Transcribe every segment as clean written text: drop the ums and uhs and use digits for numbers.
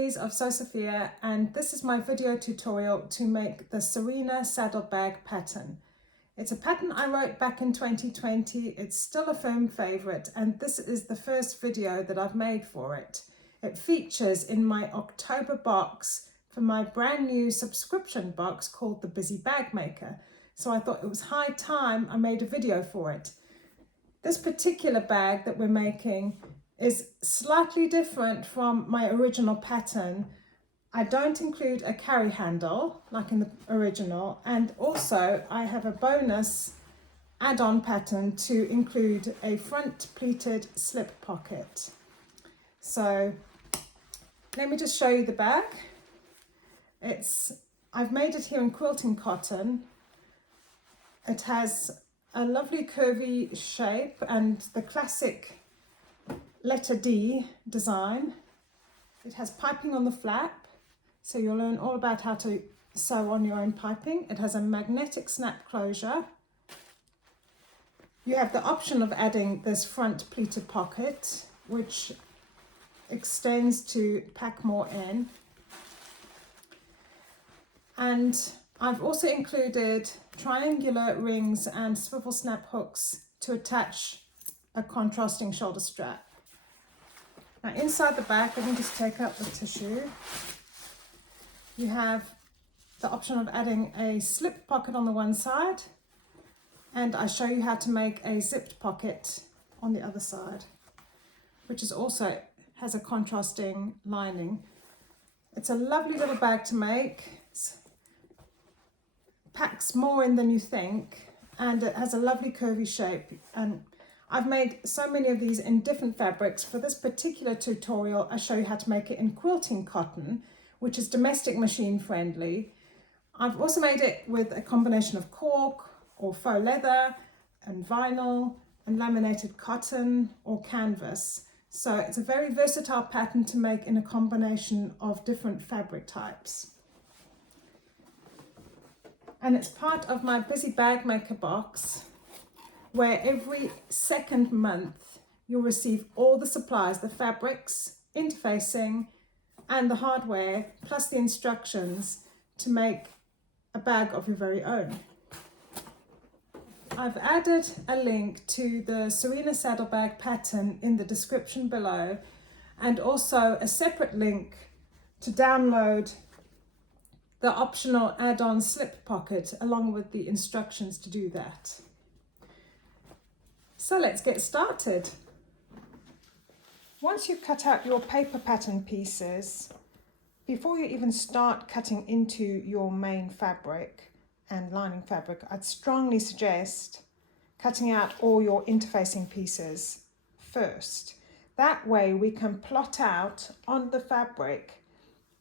Louise of Sophia, and this is my video tutorial to make the Serena Saddle Bag pattern. It's a pattern I wrote back in 2020. It's still a firm favourite, and this is the first video that I've made for it. It features in my October box for my brand new subscription box called the Busy Bag Maker. So I thought it was high time I made a video for it. This particular bag that we're making is slightly different from my original pattern. I don't include a carry handle like in the original, and also I have a bonus add-on pattern to include a front pleated slip pocket. So let me just show you the bag. I've made it here in quilting cotton. It has a lovely curvy shape and the classic letter D design. It has piping on the flap, so you'll learn all about how to sew on your own piping. It has a magnetic snap closure. You have the option of adding this front pleated pocket, which extends to pack more in. And I've also included triangular rings and swivel snap hooks to attach a contrasting shoulder strap. Now inside the back, let me just take out the tissue. You have the option of adding a slip pocket on the one side, and I show you how to make a zipped pocket on the other side, which is also has a contrasting lining. It's a lovely little bag to make. It packs more in than you think, and it has a lovely curvy shape. And I've made so many of these in different fabrics. For this particular tutorial, I show you how to make it in quilting cotton, which is domestic machine friendly. I've also made it with a combination of cork or faux leather and vinyl and laminated cotton or canvas. So it's a very versatile pattern to make in a combination of different fabric types. And it's part of my Busy Bag Maker box, where every second month you'll receive all the supplies, the fabrics, interfacing, and the hardware, plus the instructions to make a bag of your very own. I've added a link to the Serena Saddle Bag pattern in the description below, and also a separate link to download the optional add-on slip pocket along with the instructions to do that. So let's get started. Once you've cut out your paper pattern pieces, before you even start cutting into your main fabric and lining fabric, I'd strongly suggest cutting out all your interfacing pieces first. That way we can plot out on the fabric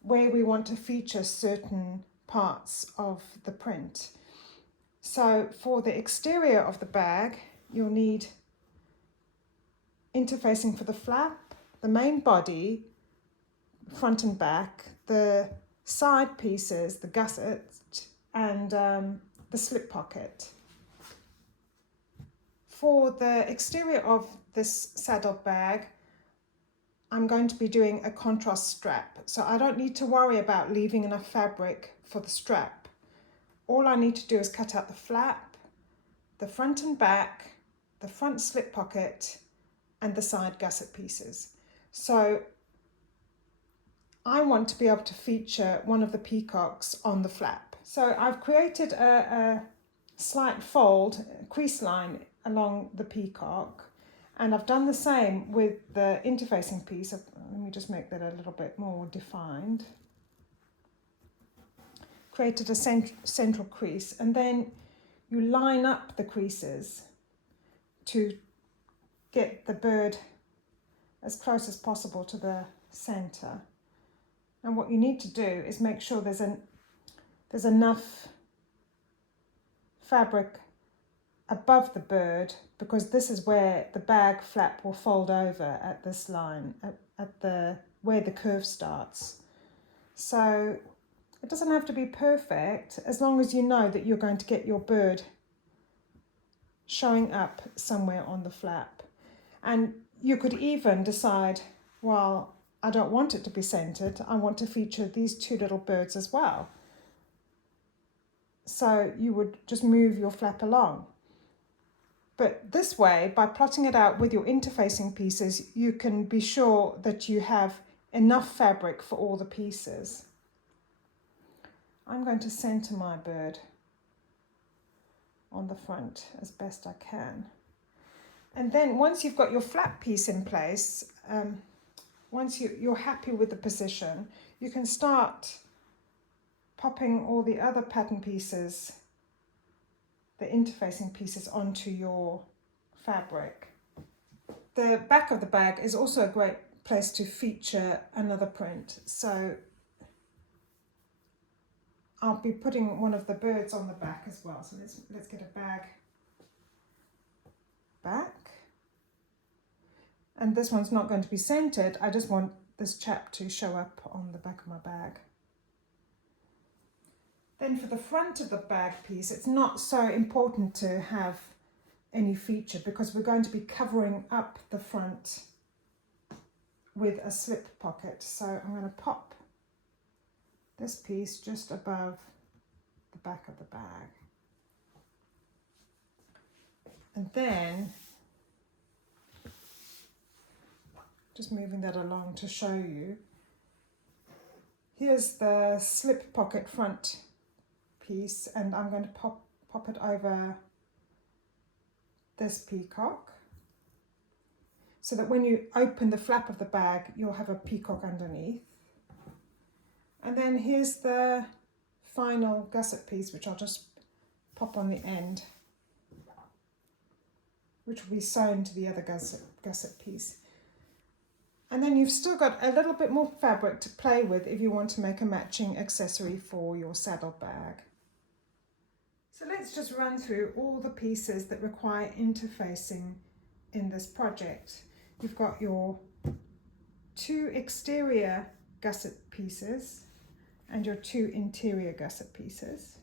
where we want to feature certain parts of the print. So for the exterior of the bag, you'll need interfacing for the flap, the main body, front and back, the side pieces, the gusset, and the slip pocket. For the exterior of this saddle bag, I'm going to be doing a contrast strap, so I don't need to worry about leaving enough fabric for the strap. All I need to do is cut out the flap, the front and back, the front slip pocket, and the side gusset pieces. So I want to be able to feature one of the peacocks on the flap. So I've created a slight fold, a crease line along the peacock, and I've done the same with the interfacing piece. Let me just make that a little bit more defined. Created a central crease, and then you line up the creases to get the bird as close as possible to the center. And what you need to do is make sure there's enough fabric above the bird, because this is where the bag flap will fold over at this line, where the curve starts. So it doesn't have to be perfect, as long as you know that you're going to get your bird showing up somewhere on the flap. And you could even decide, while I don't want it to be centered. I want to feature these two little birds as well. So you would just move your flap along. But this way, by plotting it out with your interfacing pieces, you can be sure that you have enough fabric for all the pieces. I'm going to center my bird on the front as best I can. And then once you've got your flap piece in place, once you're happy with the position, you can start popping all the other pattern pieces, the interfacing pieces, onto your fabric. The back of the bag is also a great place to feature another print. So I'll be putting one of the birds on the back as well. So let's get a bag back. And this one's not going to be centered. I just want this chap to show up on the back of my bag. Then for the front of the bag piece, it's not so important to have any feature because we're going to be covering up the front with a slip pocket. So I'm going to pop this piece just above the back of the bag. And then just moving that along to show you. Here's the slip pocket front piece, and I'm going to pop it over this peacock so that when you open the flap of the bag, you'll have a peacock underneath. And then here's the final gusset piece, which I'll just pop on the end, which will be sewn to the other gusset piece. And then you've still got a little bit more fabric to play with if you want to make a matching accessory for your saddle bag. So let's just run through all the pieces that require interfacing in this project. You've got your 2 exterior gusset pieces and your 2 interior gusset pieces.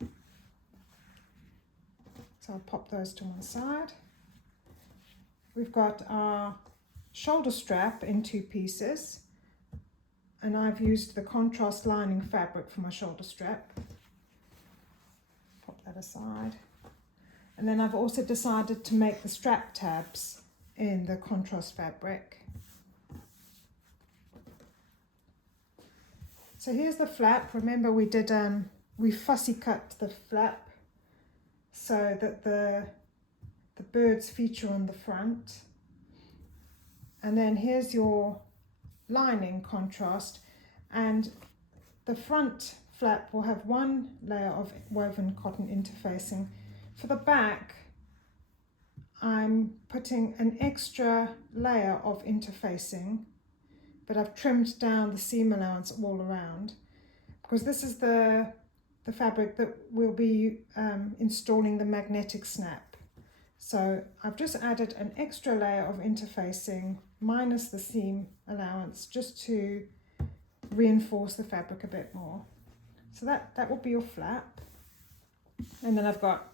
So I'll pop those to one side. We've got our shoulder strap in 2 pieces, and I've used the contrast lining fabric for my shoulder strap. Pop that aside. And then I've also decided to make the strap tabs in the contrast fabric. So here's the flap. Remember we fussy cut the flap so that the birds feature on the front. And then here's your lining contrast, and the front flap will have 1 layer of woven cotton interfacing. For the back, I'm putting an extra layer of interfacing, but I've trimmed down the seam allowance all around because this is the fabric that we'll be installing the magnetic snap. So I've just added an extra layer of interfacing minus the seam allowance just to reinforce the fabric a bit more. So that will be your flap. And then I've got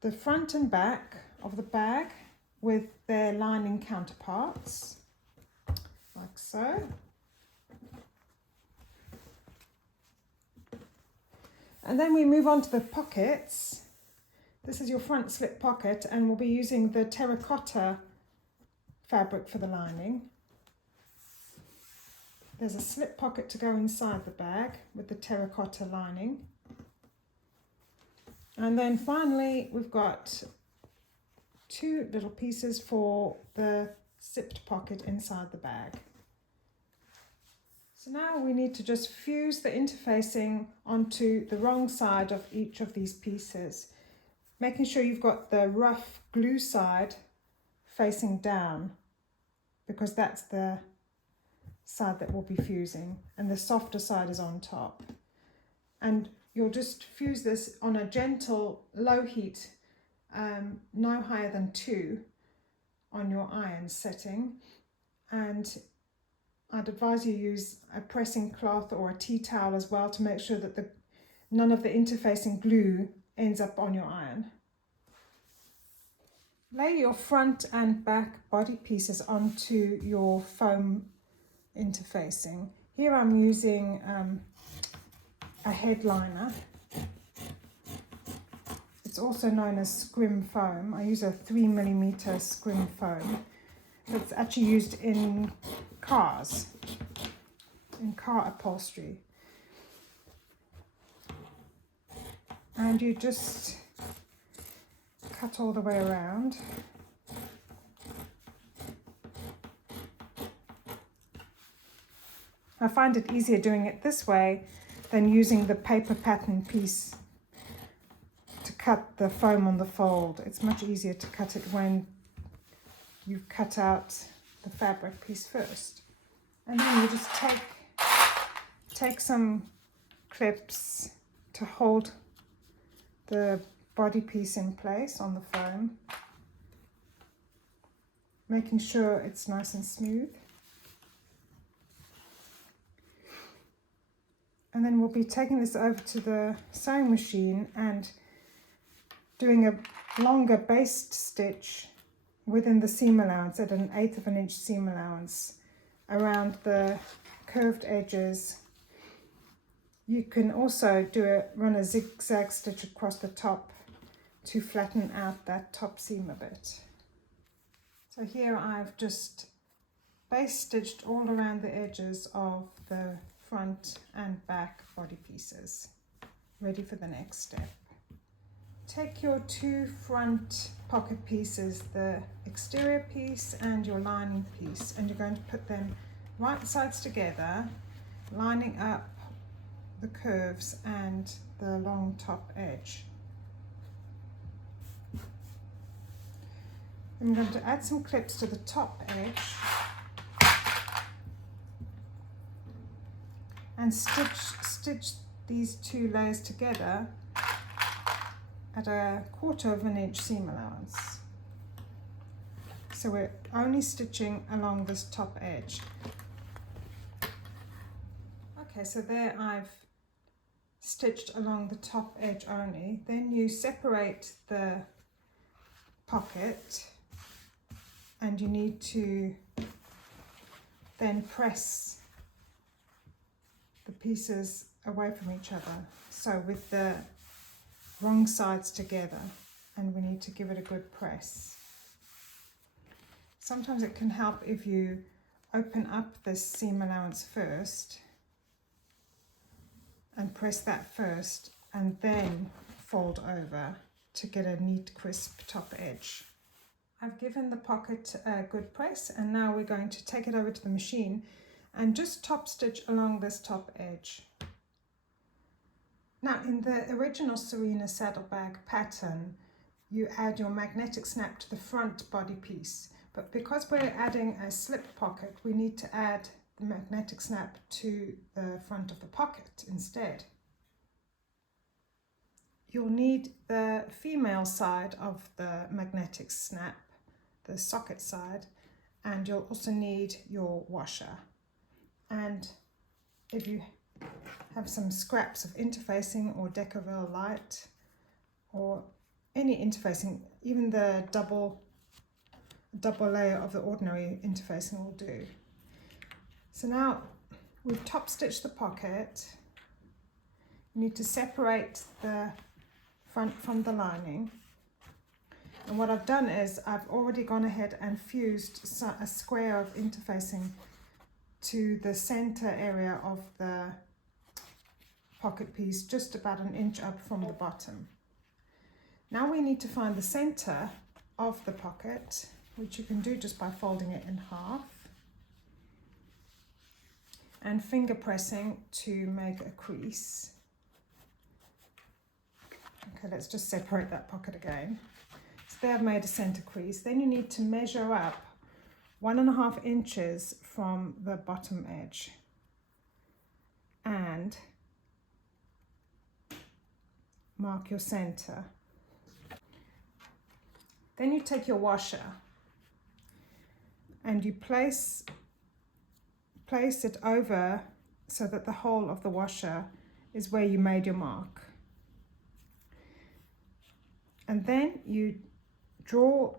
the front and back of the bag with their lining counterparts, like so. And then we move on to the pockets. This is your front slip pocket, and we'll be using the terracotta fabric for the lining. There's a slip pocket to go inside the bag with the terracotta lining. And then finally, we've got 2 little pieces for the zipped pocket inside the bag. So now we need to just fuse the interfacing onto the wrong side of each of these pieces, making sure you've got the rough glue side facing down, because that's the side that we'll be fusing, and the softer side is on top. And you'll just fuse this on a gentle low heat, no higher than 2 on your iron setting, and I'd advise you use a pressing cloth or a tea towel as well to make sure that none of the interfacing glue ends up on your iron. Lay your front and back body pieces onto your foam interfacing. Here I'm using a headliner. It's also known as scrim foam. I use a 3mm scrim foam. It's actually used in cars, in car upholstery. And you just cut all the way around. I find it easier doing it this way than using the paper pattern piece to cut the foam on the fold. It's much easier to cut it when you've cut out the fabric piece first. And then you just take some clips to hold the body piece in place on the foam, making sure it's nice and smooth. And then we'll be taking this over to the sewing machine and doing a longer baste stitch within the seam allowance at 1/8 of an inch seam allowance around the curved edges. You can also run a zigzag stitch across the top to flatten out that top seam a bit. So here I've just baste stitched all around the edges of the front and back body pieces, ready for the next step. Take your two front pocket pieces, the exterior piece and your lining piece, and you're going to put them right sides together, lining up the curves and the long top edge. I'm going to add some clips to the top edge and stitch these two layers together at 1/4 of an inch seam allowance. So we're only stitching along this top edge. Okay, so there I've stitched along the top edge only. Then you separate the pocket and you need to then press the pieces away from each other, so with the wrong sides together, and we need to give it a good press. Sometimes it can help if you open up this seam allowance first and press that first and then fold over to get a neat crisp top edge. I've given the pocket a good press, and now we're going to take it over to the machine and just top stitch along this top edge. Now in the original Serena Saddle Bag pattern, you add your magnetic snap to the front body piece, but because we're adding a slip pocket, we need to add the magnetic snap to the front of the pocket instead. You'll need the female side of the magnetic snap, the socket side, and you'll also need your washer. And if you have some scraps of interfacing or Decaville light or any interfacing, even the double layer of the ordinary interfacing will do. So now we've top stitched the pocket. You need to separate the front from the lining. And what I've done is I've already gone ahead and fused a square of interfacing to the center area of the pocket piece, just about 1 inch up from the bottom. Now we need to find the center of the pocket, which you can do just by folding it in half and finger pressing to make a crease. Okay, let's just separate that pocket again. So there I've made a center crease. Then you need to measure up 1.5 inches from the bottom edge and mark your center. Then you take your washer and you place it over so that the whole of the washer is where you made your mark. And then you draw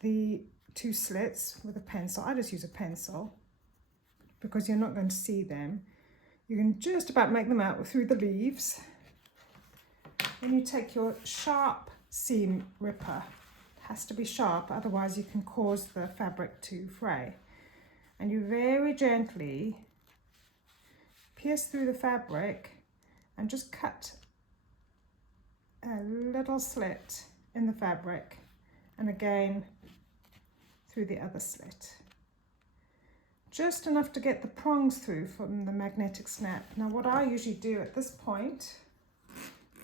the two slits with a pencil. I just use a pencil because you're not going to see them. You can just about make them out through the leaves. Then you take your sharp seam ripper. It has to be sharp, otherwise you can cause the fabric to fray. And you very gently pierce through the fabric and just cut a little slit in the fabric, and again through the other slit. Just enough to get the prongs through from the magnetic snap. Now what I usually do at this point,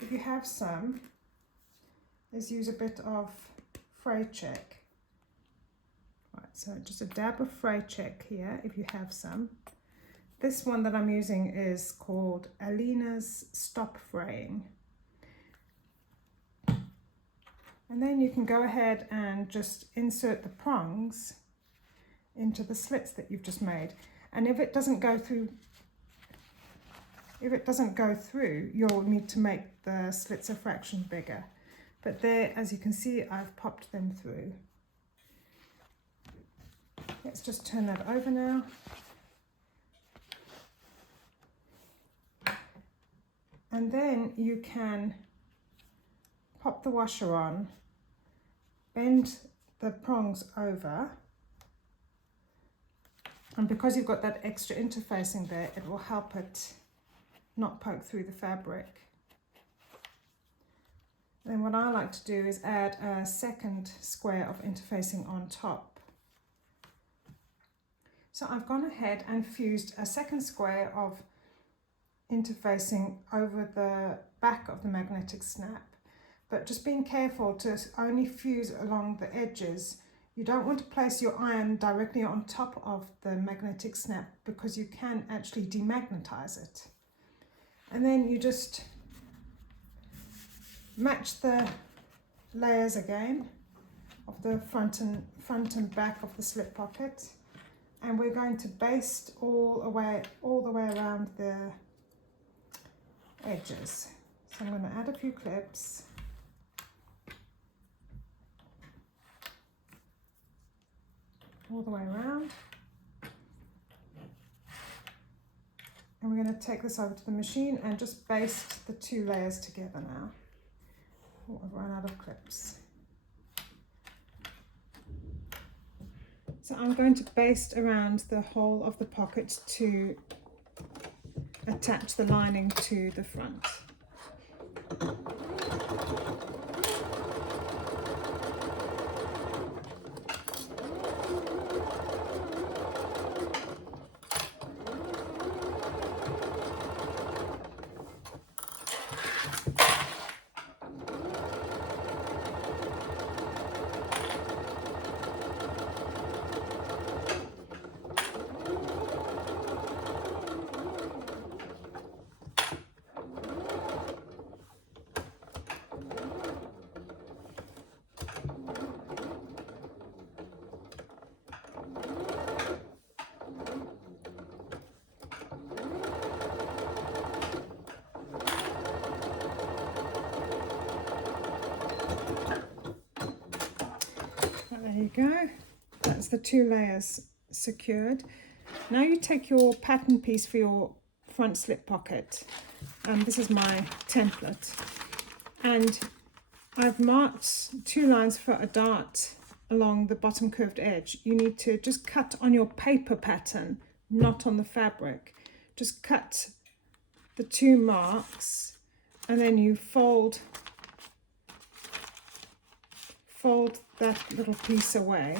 if you have some, is use a bit of fray check. Right, so just a dab of fray check here if you have some. This one that I'm using is called Alina's Stop Fraying. And then you can go ahead and just insert the prongs into the slits that you've just made. And if it doesn't go through, you'll need to make the slits a fraction bigger. But there, as you can see, I've popped them through. Let's just turn that over now. And then you can pop the washer on, bend the prongs over, and because you've got that extra interfacing there, it will help it not poke through the fabric. Then what I like to do is add a second square of interfacing on top. So I've gone ahead and fused a second square of interfacing over the back of the magnetic snap, but just being careful to only fuse along the edges. You don't want to place your iron directly on top of the magnetic snap because you can actually demagnetize it. And then you just match the layers again of the front and back of the slip pocket, and we're going to baste all the way around the edges. So I'm going to add a few clips. All the way around. And we're going to take this over to the machine and just baste the two layers together now. Oh, I've run out of clips. So I'm going to baste around the whole of the pocket to attach the lining to the front. There you go, that's the two layers secured. Now you take your pattern piece for your front slip pocket. This is my template, and I've marked two lines for a dart along the bottom curved edge. You need to just cut on your paper pattern, not on the fabric. Just cut the two marks, and then you fold that little piece away.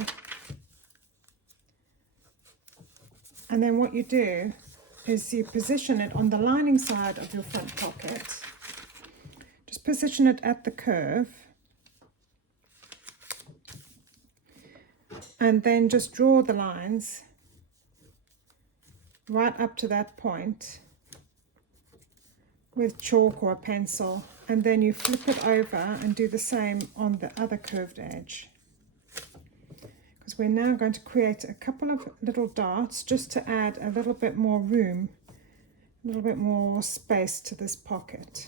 And then what you do is you position it on the lining side of your front pocket. Just position it at the curve, and then just draw the lines right up to that point with chalk or a pencil, and then you flip it over and do the same on the other curved edge. Because we're now going to create a couple of little darts just to add a little bit more room, a little bit more space to this pocket.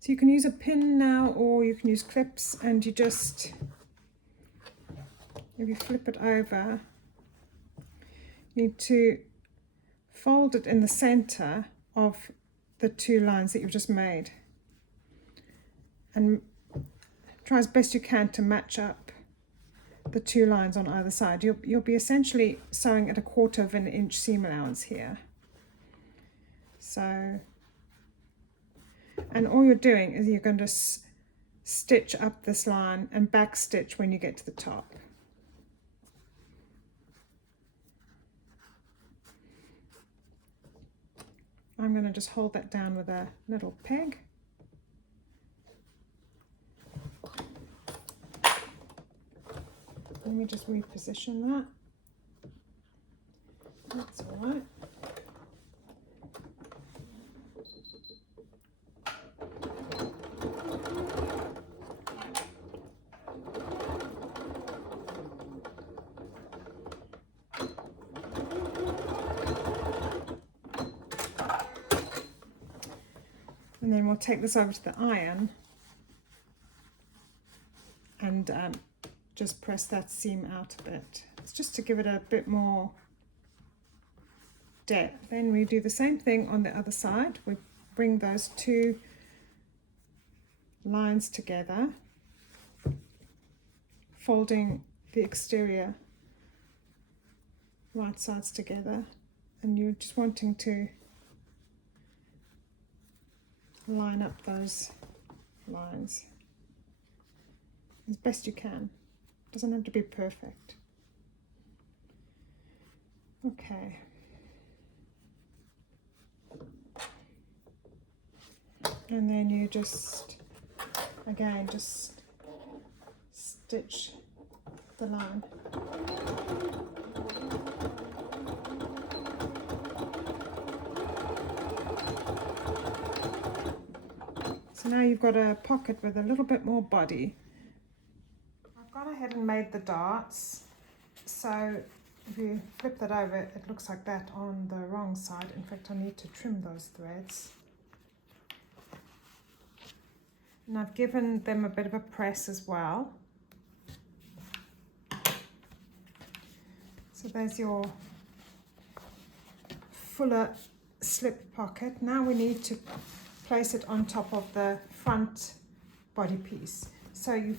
So So you can use a pin now, or you can use clips, and you just, if you flip it over, you need to fold it in the center of the two lines that you've just made, and try as best you can to match up the two lines on either side. You'll be essentially sewing at 1/4 of an inch seam allowance here. So, and all you're doing is you're going to stitch up this line and back stitch when you get to the top. I'm going to just hold that down with a little peg. Let me just reposition that. That's all right. And then we'll take this over to the iron and just press that seam out a bit. It's just to give it a bit more depth. Then we do the same thing on the other side. We bring those two lines together, folding the exterior right sides together, and you're just wanting to line up those lines as best you can. Doesn't have to be perfect. Okay. And then you just, again, just stitch the line. So now you've got a pocket with a little bit more body. I've gone ahead and made the darts. So if you flip that over, it looks like that on the wrong side. In fact, I need to trim those threads. And I've given them a bit of a press as well. So there's your fuller slip pocket. Now we need to place it on top of the front body piece. So you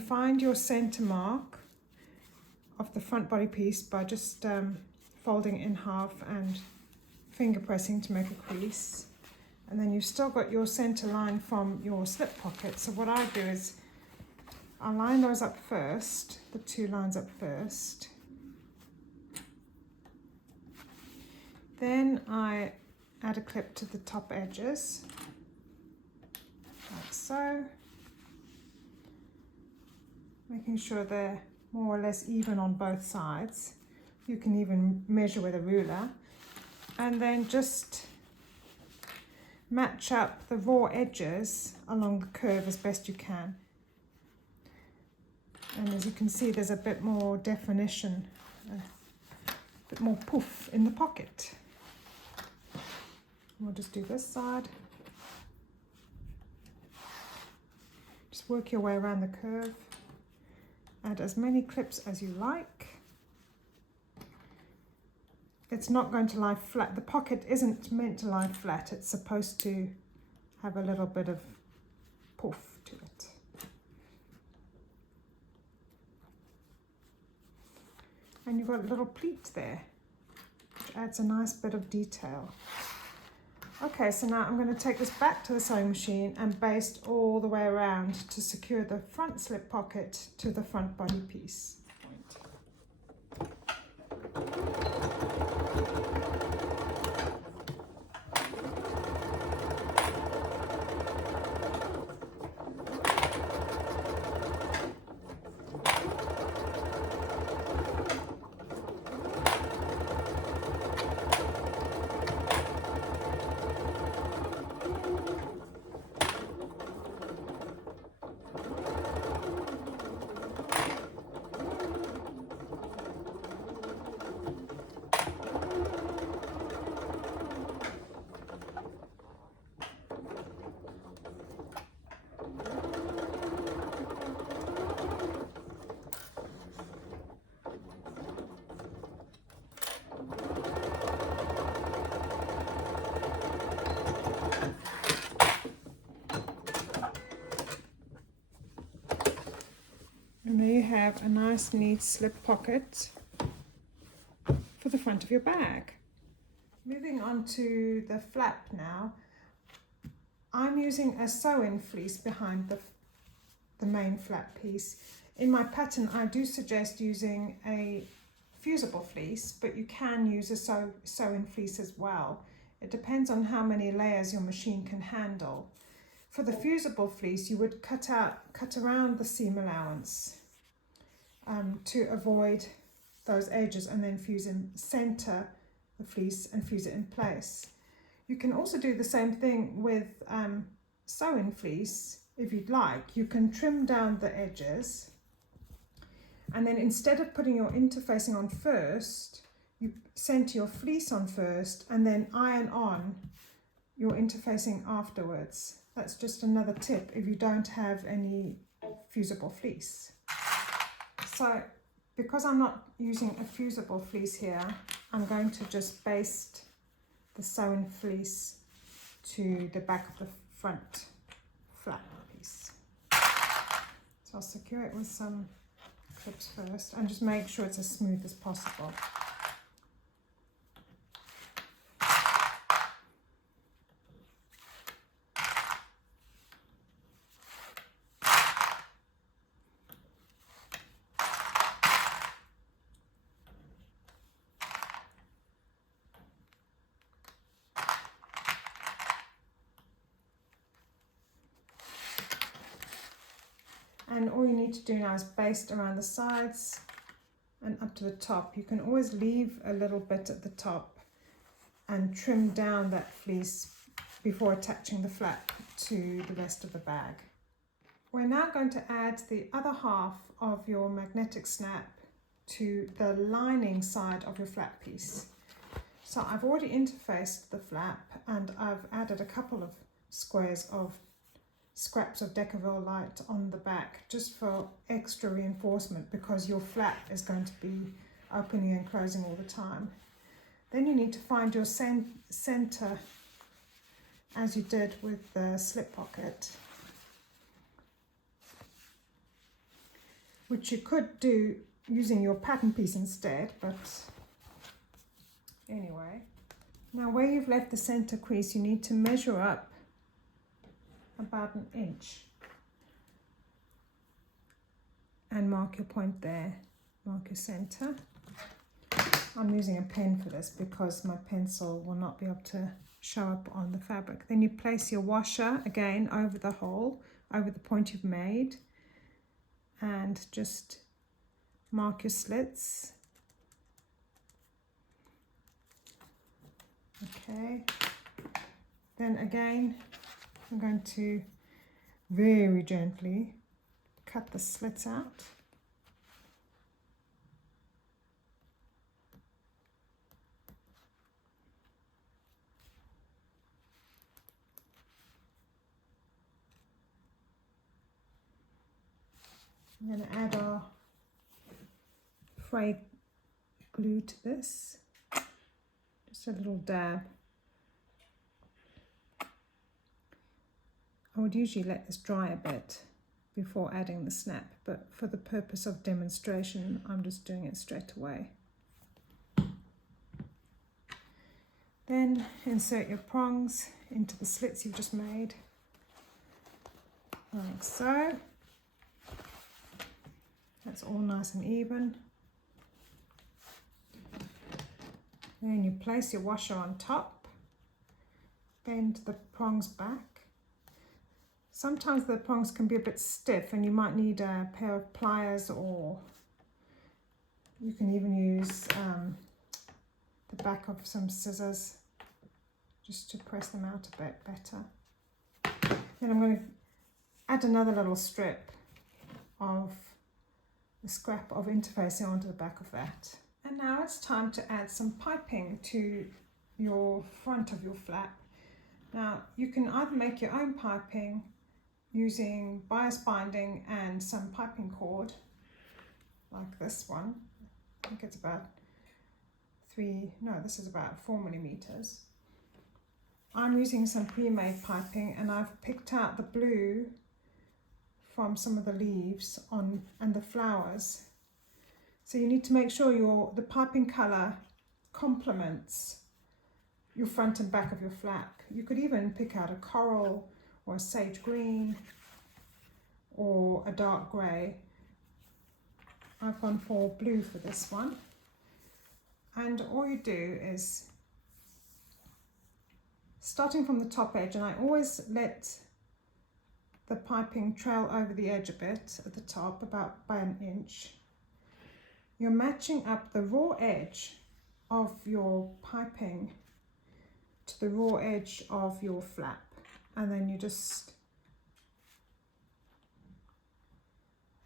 find your center mark of the front body piece by just folding it in half and finger pressing to make a crease. And then you've still got your center line from your slip pocket. So what I do is I line those up first, the two lines up first. Then I add a clip to the top edges, like so, making sure they're more or less even on both sides. You can even measure with a ruler, and then just match up the raw edges along the curve as best you can. And as you can see, there's a bit more definition, a bit more poof in the pocket. We'll just do this side. Just work your way around the curve. Add as many clips as you like. It's not going to lie flat. The pocket isn't meant to lie flat. It's supposed to have a little bit of poof to it. And you've got a little pleat there, which adds a nice bit of detail. Okay, so now I'm going to take this back to the sewing machine and baste all the way around to secure the front slip pocket to the front body piece. have a nice neat slip pocket for the front of your bag. Moving on to the flap now, I'm using a sew-in fleece behind the main flap piece. In my pattern I do suggest using a fusible fleece, but you can use a sew-in fleece as well. It depends on how many layers your machine can handle. For the fusible fleece, you would cut around the seam allowance to avoid those edges, and then center the fleece and fuse it in place. You can also do the same thing with sew-in fleece if you'd like. You can trim down the edges, and then instead of putting your interfacing on first, you center your fleece on first and then iron on your interfacing afterwards. That's just another tip if you don't have any fusible fleece. So because I'm not using a fusible fleece here, I'm going to just baste the sew-in fleece to the back of the front flap piece. So I'll secure it with some clips first and just make sure it's as smooth as possible. And all you need to do now is baste around the sides and up to the top. You can always leave a little bit at the top and trim down that fleece before attaching the flap to the rest of the bag. We're now going to add the other half of your magnetic snap to the lining side of your flap piece. So I've already interfaced the flap and I've added a couple of squares of scraps of Decaville light on the back just for extra reinforcement, because your flap is going to be opening and closing all the time. Then you need to find your center as you did with the slip pocket, which you could do using your pattern piece instead, but anyway. Now where you've left the center crease, you need to measure up about 1 inch and mark your point there, mark your center. I'm using a pen for this because my pencil will not be able to show up on the fabric. Then you place your washer again over the hole, over the point you've made, and just mark your slits. Okay, then again I'm going to very gently cut the slits out. I'm going to add our fray glue to this, just a little dab. I would usually let this dry a bit before adding the snap, but for the purpose of demonstration, I'm just doing it straight away. Then insert your prongs into the slits you've just made, like so. That's all nice and even. Then you place your washer on top, bend the prongs back. Sometimes the prongs can be a bit stiff and you might need a pair of pliers, or you can even use the back of some scissors just to press them out a bit better. Then I'm going to add another little strip of the scrap of interfacing onto the back of that. And now it's time to add some piping to your front of your flap. Now you can either make your own piping using bias binding and some piping cord, like this one. I think it's about this is about 4 millimeters. I'm using some pre-made piping, and I've picked out the blue from some of the leaves on and the flowers. So you need to make sure the piping colour complements your front and back of your flap. You could even pick out a coral or a sage green or a dark grey. I've gone for blue for this one. And all you do is, starting from the top edge, and I always let the piping trail over the edge a bit at the top, about by an inch. You're matching up the raw edge of your piping to the raw edge of your flap, and then you just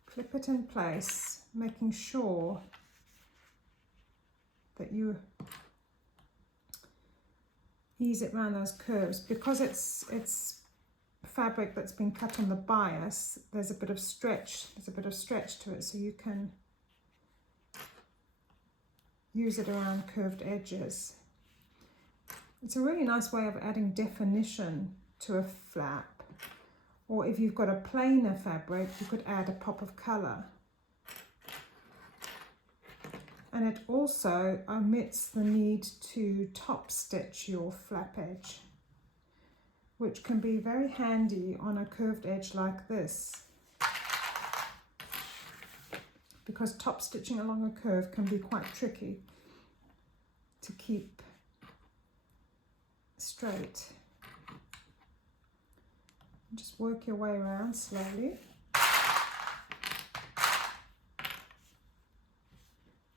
clip it in place, making sure that you ease it around those curves. Because it's fabric that's been cut on the bias, there's a bit of stretch to it, so you can use it around curved edges. It's a really nice way of adding definition to a flap, or if you've got a plainer fabric, you could add a pop of colour. And it also omits the need to top stitch your flap edge, which can be very handy on a curved edge like this, because top stitching along a curve can be quite tricky to keep straight. Just work your way around slowly.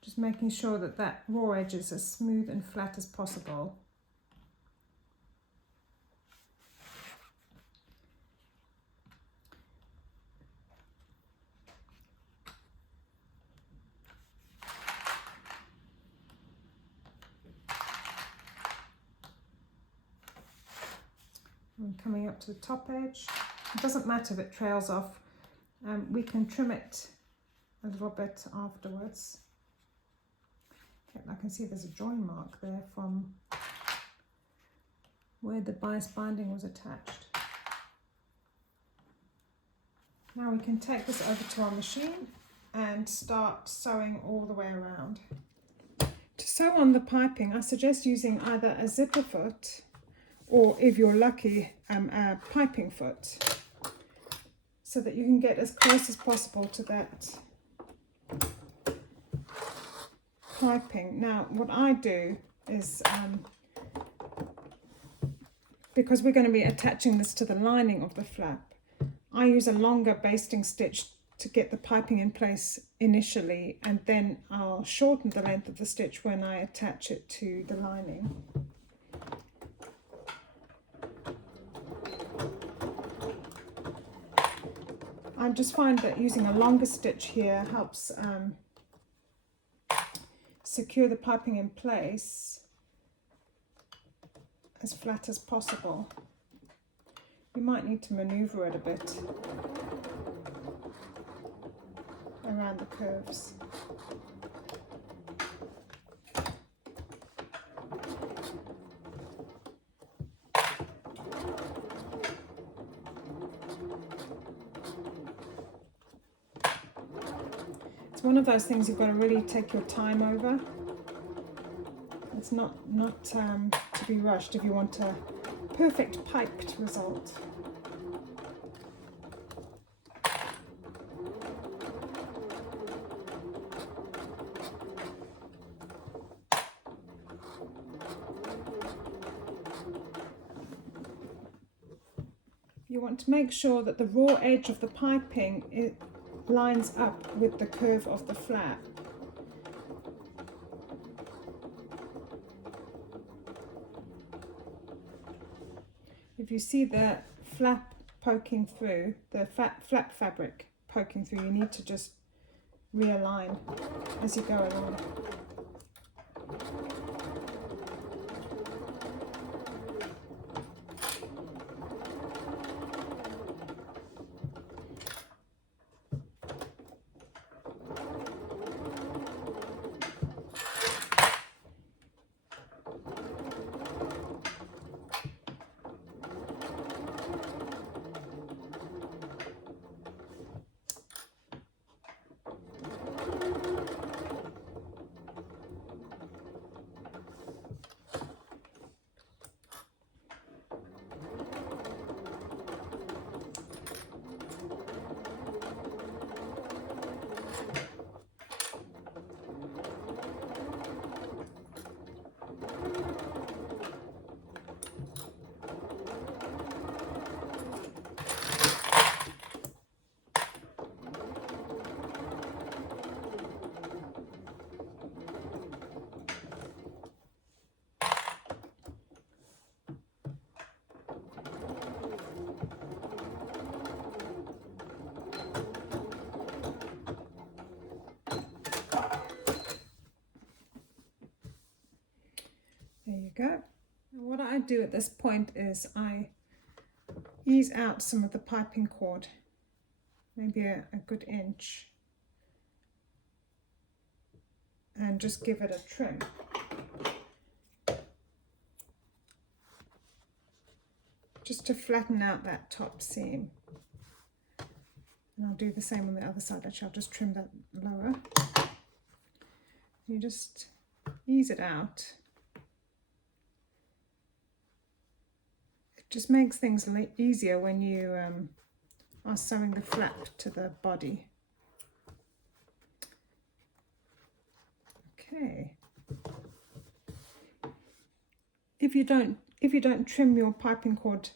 Just making sure that that raw edge is as smooth and flat as possible. And coming up to the top edge, it doesn't matter if it trails off, we can trim it a little bit afterwards. Okay, I can see there's a join mark there from where the bias binding was attached. Now we can take this over to our machine and start sewing all the way around. To sew on the piping, I suggest using either a zipper foot, or if you're lucky, a piping foot, so that you can get as close as possible to that piping. Now what I do is, because we're going to be attaching this to the lining of the flap, I use a longer basting stitch to get the piping in place initially, and then I'll shorten the length of the stitch when I attach it to the lining. I just find that using a longer stitch here helps secure the piping in place as flat as possible. You might need to maneuver it a bit around the curves. It's one of those things you've got to really take your time over. It's not to be rushed if you want a perfect piped result. You want to make sure that the raw edge of the piping lines up with the curve of the flap. If you see the flap poking through, the flap fabric poking through, you need to just realign as you go along. go. And what I do at this point is I ease out some of the piping cord, maybe a good inch, and just give it a trim. Just to flatten out that top seam. And I'll do the same on the other side. Actually, I'll just trim that lower. You just ease it out. It just makes things easier when you are sewing the flap to the body. Okay. If you don't trim your piping cord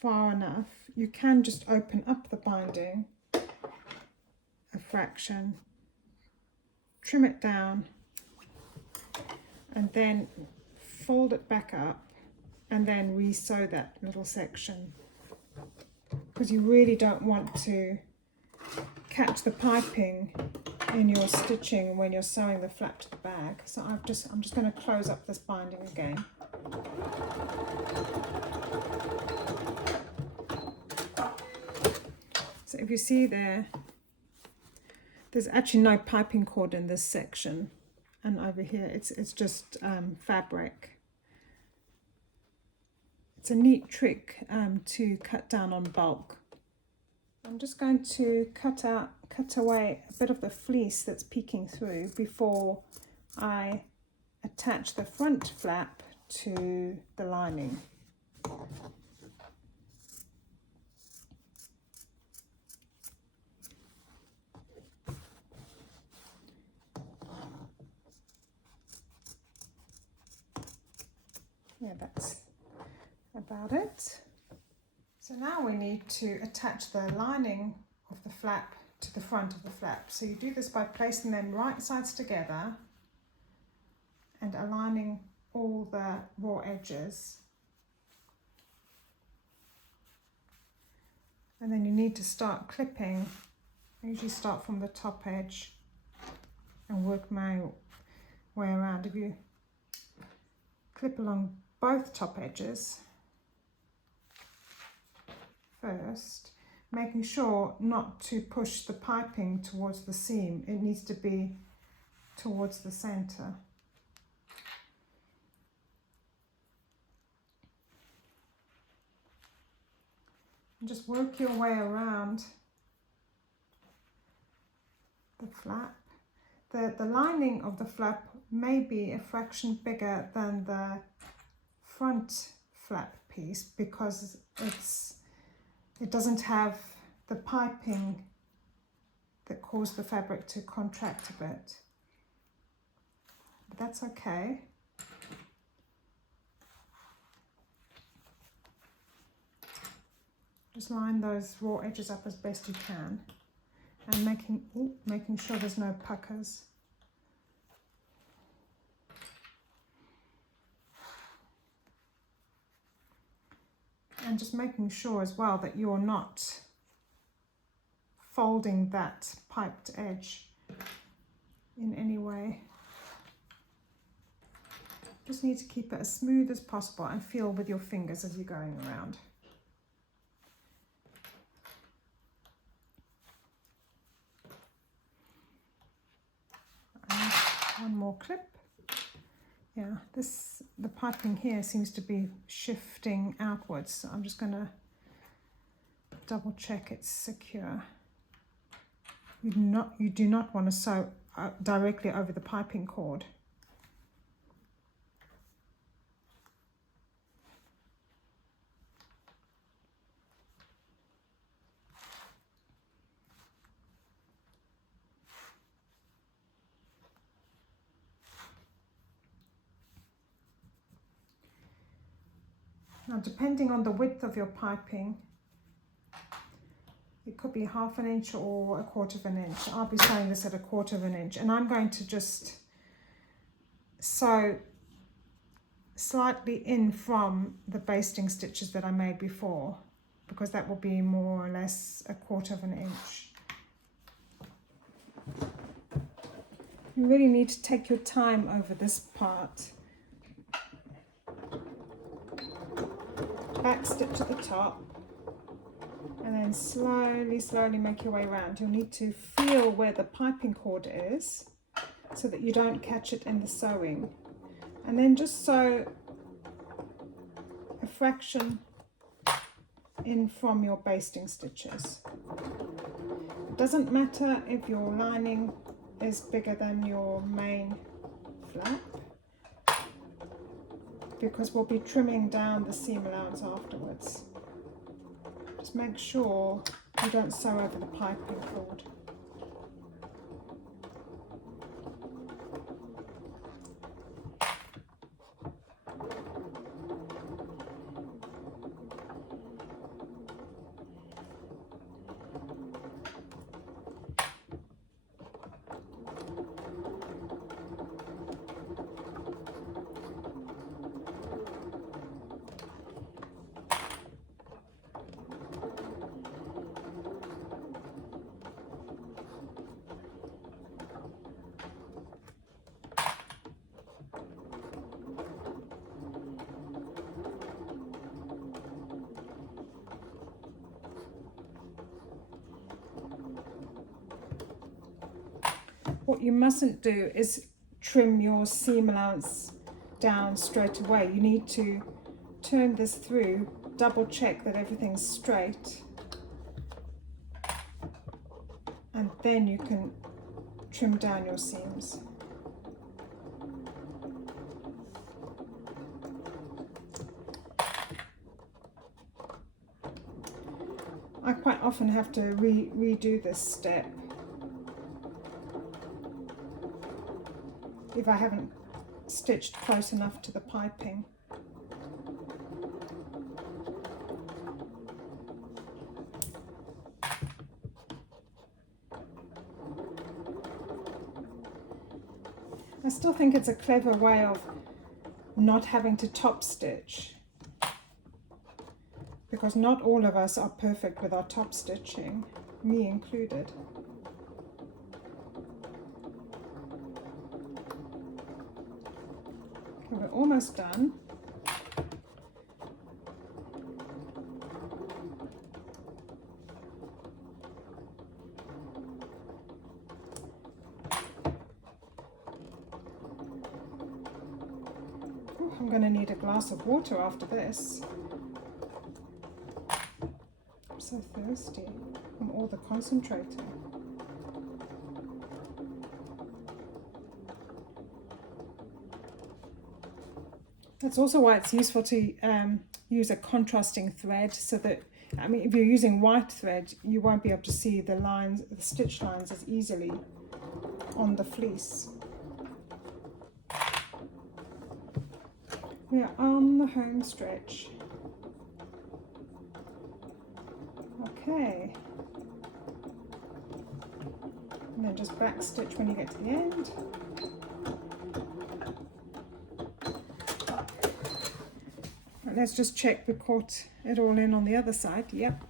far enough, you can just open up the binding a fraction, trim it down, and then fold it back up and then re-sew that little section, because you really don't want to catch the piping in your stitching when you're sewing the flap to the bag. So I'm just going to close up this binding again. So if you see there's actually no piping cord in this section, and over here it's just fabric. It's a neat trick to cut down on bulk. I'm just going to cut away a bit of the fleece that's peeking through before I attach the front flap to the lining. Yeah, that's about it. So now we need to attach the lining of the flap to the front of the flap. So you do this by placing them right sides together and aligning all the raw edges. And then you need to start clipping. I usually start from the top edge and work my way around. If you clip along both top edges first, making sure not to push the piping towards the seam. It needs to be towards the center. And just work your way around the flap. The lining of the flap may be a fraction bigger than the front flap piece because it doesn't have the piping that caused the fabric to contract a bit. But that's okay. Just line those raw edges up as best you can, and making sure there's no puckers. And just making sure as well that you're not folding that piped edge in any way. Just need to keep it as smooth as possible and feel with your fingers as you're going around. And one more clip. Yeah, the piping here seems to be shifting outwards, so I'm just going to double check it's secure. You do not want to sew directly over the piping cord. Now, depending on the width of your piping, it could be 1/2 inch or 1/4 inch. I'll be sewing this at 1/4 inch, and I'm going to just sew slightly in from the basting stitches that I made before, because that will be more or less 1/4 inch. You really need to take your time over this part back stitch at the top, and then slowly make your way around. You'll need to feel where the piping cord is so that you don't catch it in the sewing. And then just sew a fraction in from your basting stitches. It doesn't matter if your lining is bigger than your main flap, because we'll be trimming down the seam allowance afterwards. Just make sure you don't sew over the piping cord. What you mustn't do is trim your seam allowance down straight away. You need to turn this through, double check that everything's straight, and then you can trim down your seams. I quite often have to redo this step if I haven't stitched close enough to the piping. I still think it's a clever way of not having to top stitch, because not all of us are perfect with our top stitching, me included. We're almost done. Oh, I'm going to need a glass of water after this. I'm so thirsty from all the concentrating. That's also why it's useful to use a contrasting thread, so that, I mean, if you're using white thread, you won't be able to see the lines, the stitch lines as easily on the fleece. We are on the home stretch. Okay. And then just back stitch when you get to the end. Let's just check we caught it all in on the other side. Yep.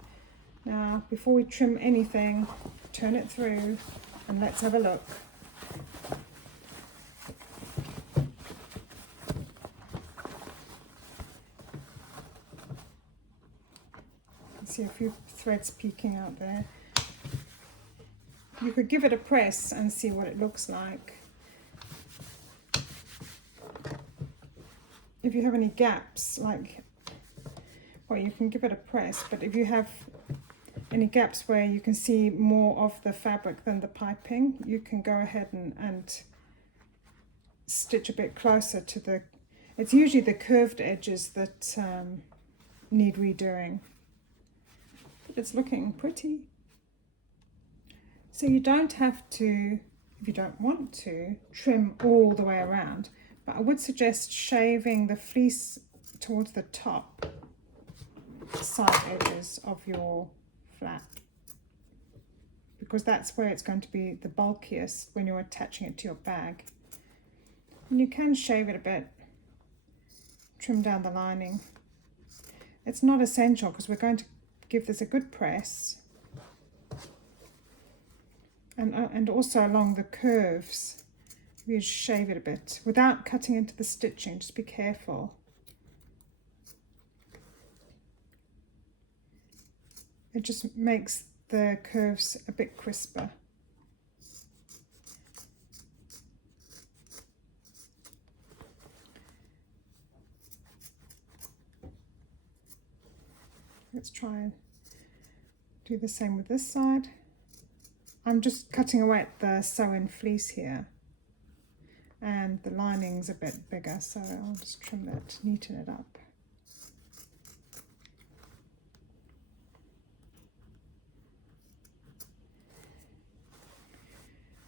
Now, before we trim anything, turn it through and let's have a look. See a few threads peeking out there. You could give it a press and see what it looks like. If you have any gaps, like, well, you can give it a press, but if you have any gaps where you can see more of the fabric than the piping, you can go ahead and stitch a bit closer to the, it's usually the curved edges that need redoing. But it's looking pretty. So you don't have to, if you don't want to, trim all the way around. But I would suggest shaving the fleece towards the top side edges of your flap, because that's where it's going to be the bulkiest when you're attaching it to your bag. And you can shave it a bit, trim down the lining. It's not essential because we're going to give this a good press, and also along the curves. You shave it a bit without cutting into the stitching, just be careful. It just makes the curves a bit crisper. Let's try and do the same with this side. I'm just cutting away at the sew-in fleece here, and the lining's a bit bigger, so I'll just trim that, neaten it up.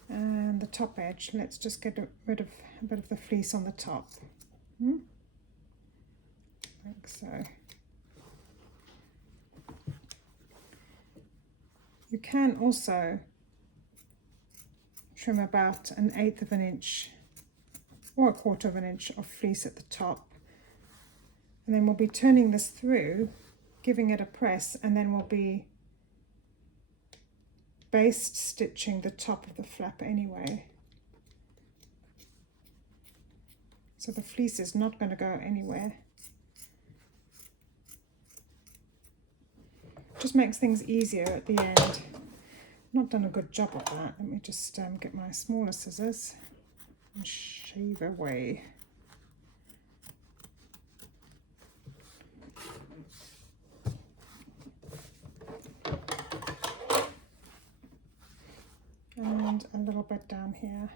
And the top edge, let's just get rid of a bit of the fleece on the top. Like so. You can also trim about 1/8 of an inch or 1/4 of an inch of fleece at the top. And then we'll be turning this through, giving it a press, and then we'll be baste stitching the top of the flap anyway. So the fleece is not going to go anywhere. Just makes things easier at the end. Not done a good job of that. Let me just get my smaller scissors and shave away. And a little bit down here.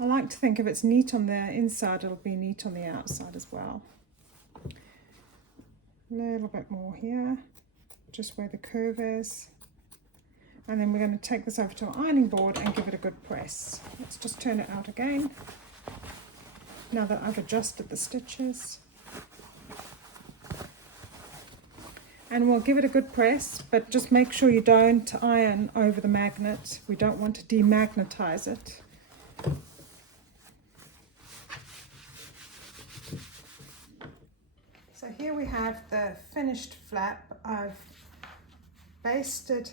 I like to think if it's neat on the inside, it'll be neat on the outside as well. A little bit more here, just where the curve is. And then we're going to take this over to our ironing board and give it a good press. Let's just turn it out again, now that I've adjusted the stitches. And we'll give it a good press, but just make sure you don't iron over the magnet. We don't want to demagnetize it. So here we have the finished flap. I've basted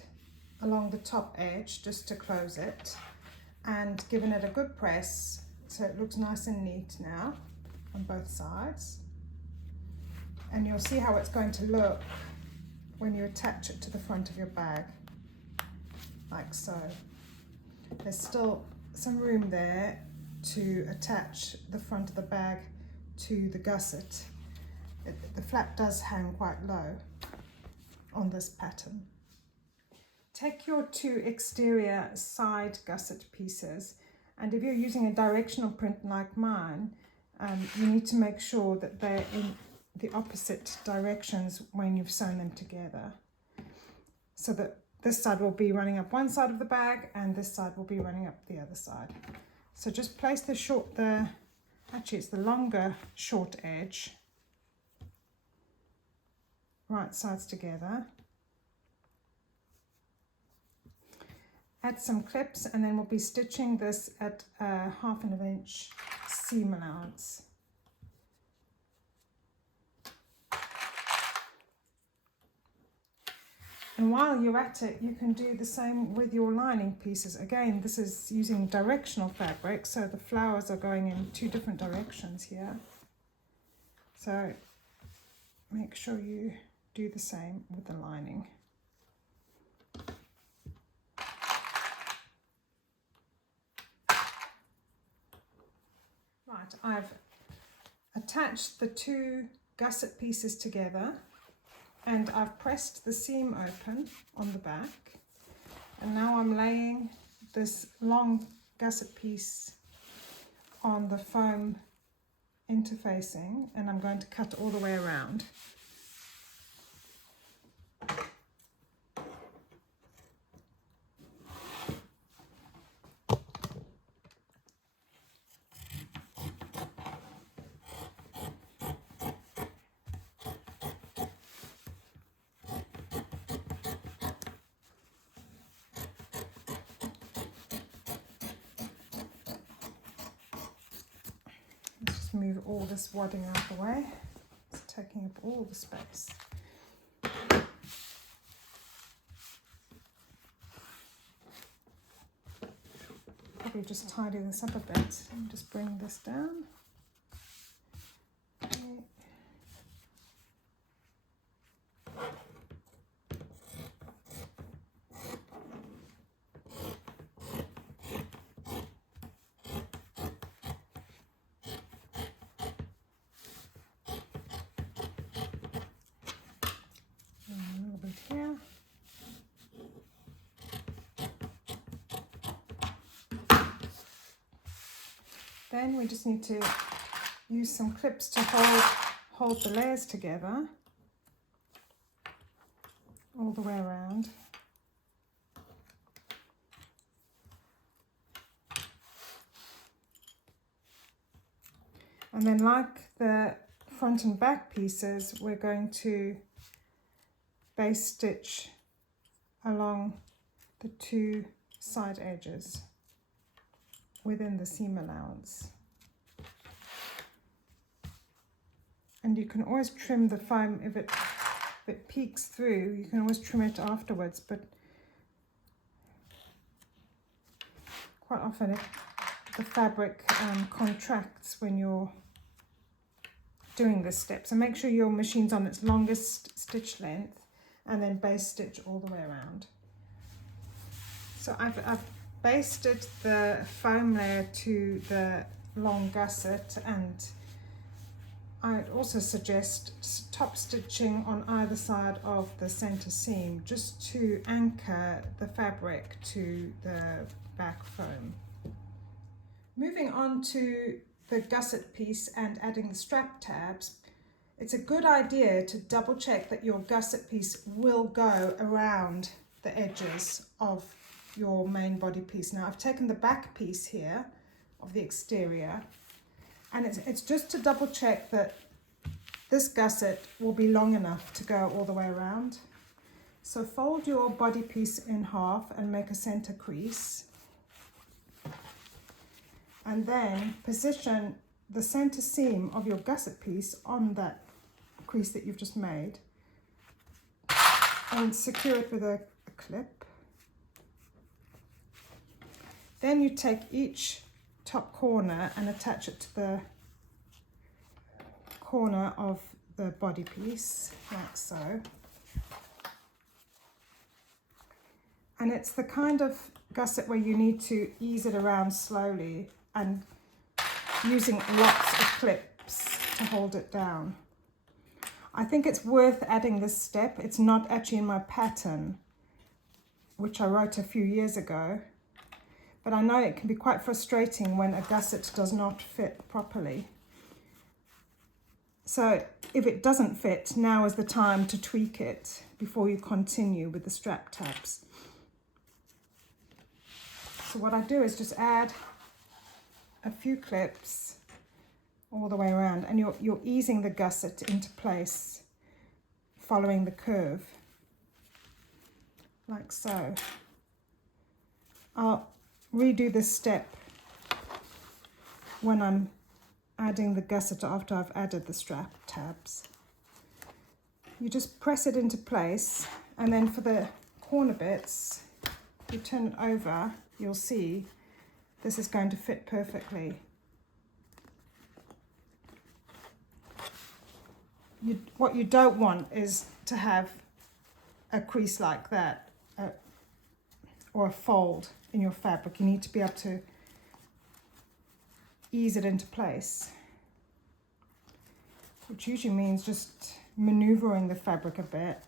along the top edge just to close it and given it a good press so it looks nice and neat now on both sides. And you'll see how it's going to look when you attach it to the front of your bag, like so. There's still some room there to attach the front of the bag to the gusset. The flap does hang quite low on this pattern. Take your 2 exterior side gusset pieces, and if you're using a directional print like mine, you need to make sure that they're in the opposite directions when you've sewn them together, so that this side will be running up one side of the bag and this side will be running up the other side. So just place actually it's the longer short edge, right sides together, add some clips, and then we'll be stitching this at a 1/2 inch seam allowance. And while you're at it, you can do the same with your lining pieces. Again, this is using directional fabric, so the flowers are going in 2 different directions here. So make sure you do the same with the lining. Right, I've attached the 2 gusset pieces together, and I've pressed the seam open on the back, and now I'm laying this long gusset piece on the foam interfacing, and I'm going to cut all the way around. Move all this wadding out of the way. It's taking up all the space. quickly just tidy this up a bit. And just bring this down. Okay. A little bit here. Then we just need to use some clips to hold the layers together all the way around. And then, like the front and back pieces, we're going to base stitch along the two side edges within the seam allowance. And you can always trim the foam if it peeks through. You can always trim it afterwards, but quite often the fabric contracts when you're doing this step. So make sure your machine's on its longest stitch length and then base stitch all the way around. So I've basted the foam layer to the long gusset, and I'd also suggest top stitching on either side of the center seam just to anchor the fabric to the back foam. Moving on to the gusset piece and adding the strap tabs, it's a good idea to double check that your gusset piece will go around the edges of your main body piece. Now I've taken the back piece here of the exterior, and it's just to double check that this gusset will be long enough to go all the way around. So fold your body piece in half and make a center crease, and then position the center seam of your gusset piece on that crease that you've just made and secure it with a clip. Then you take each top corner and attach it to the corner of the body piece, like so. And it's the kind of gusset where you need to ease it around slowly and using lots of clips to hold it down. I think it's worth adding this step. It's not actually in my pattern, which I wrote a few years ago, but I know it can be quite frustrating when a gusset does not fit properly. So if it doesn't fit, now is the time to tweak it before you continue with the strap tabs. So what I do is just add a few clips all the way around, and you're easing the gusset into place following the curve, like so. I'll redo this step when I'm adding the gusset after I've added the strap tabs. You just press it into place, and then for the corner bits, you turn it over, you'll see this is going to fit perfectly. What you don't want is to have a crease like that or a fold in your fabric. You need to be able to ease it into place, which usually means just maneuvering the fabric a bit.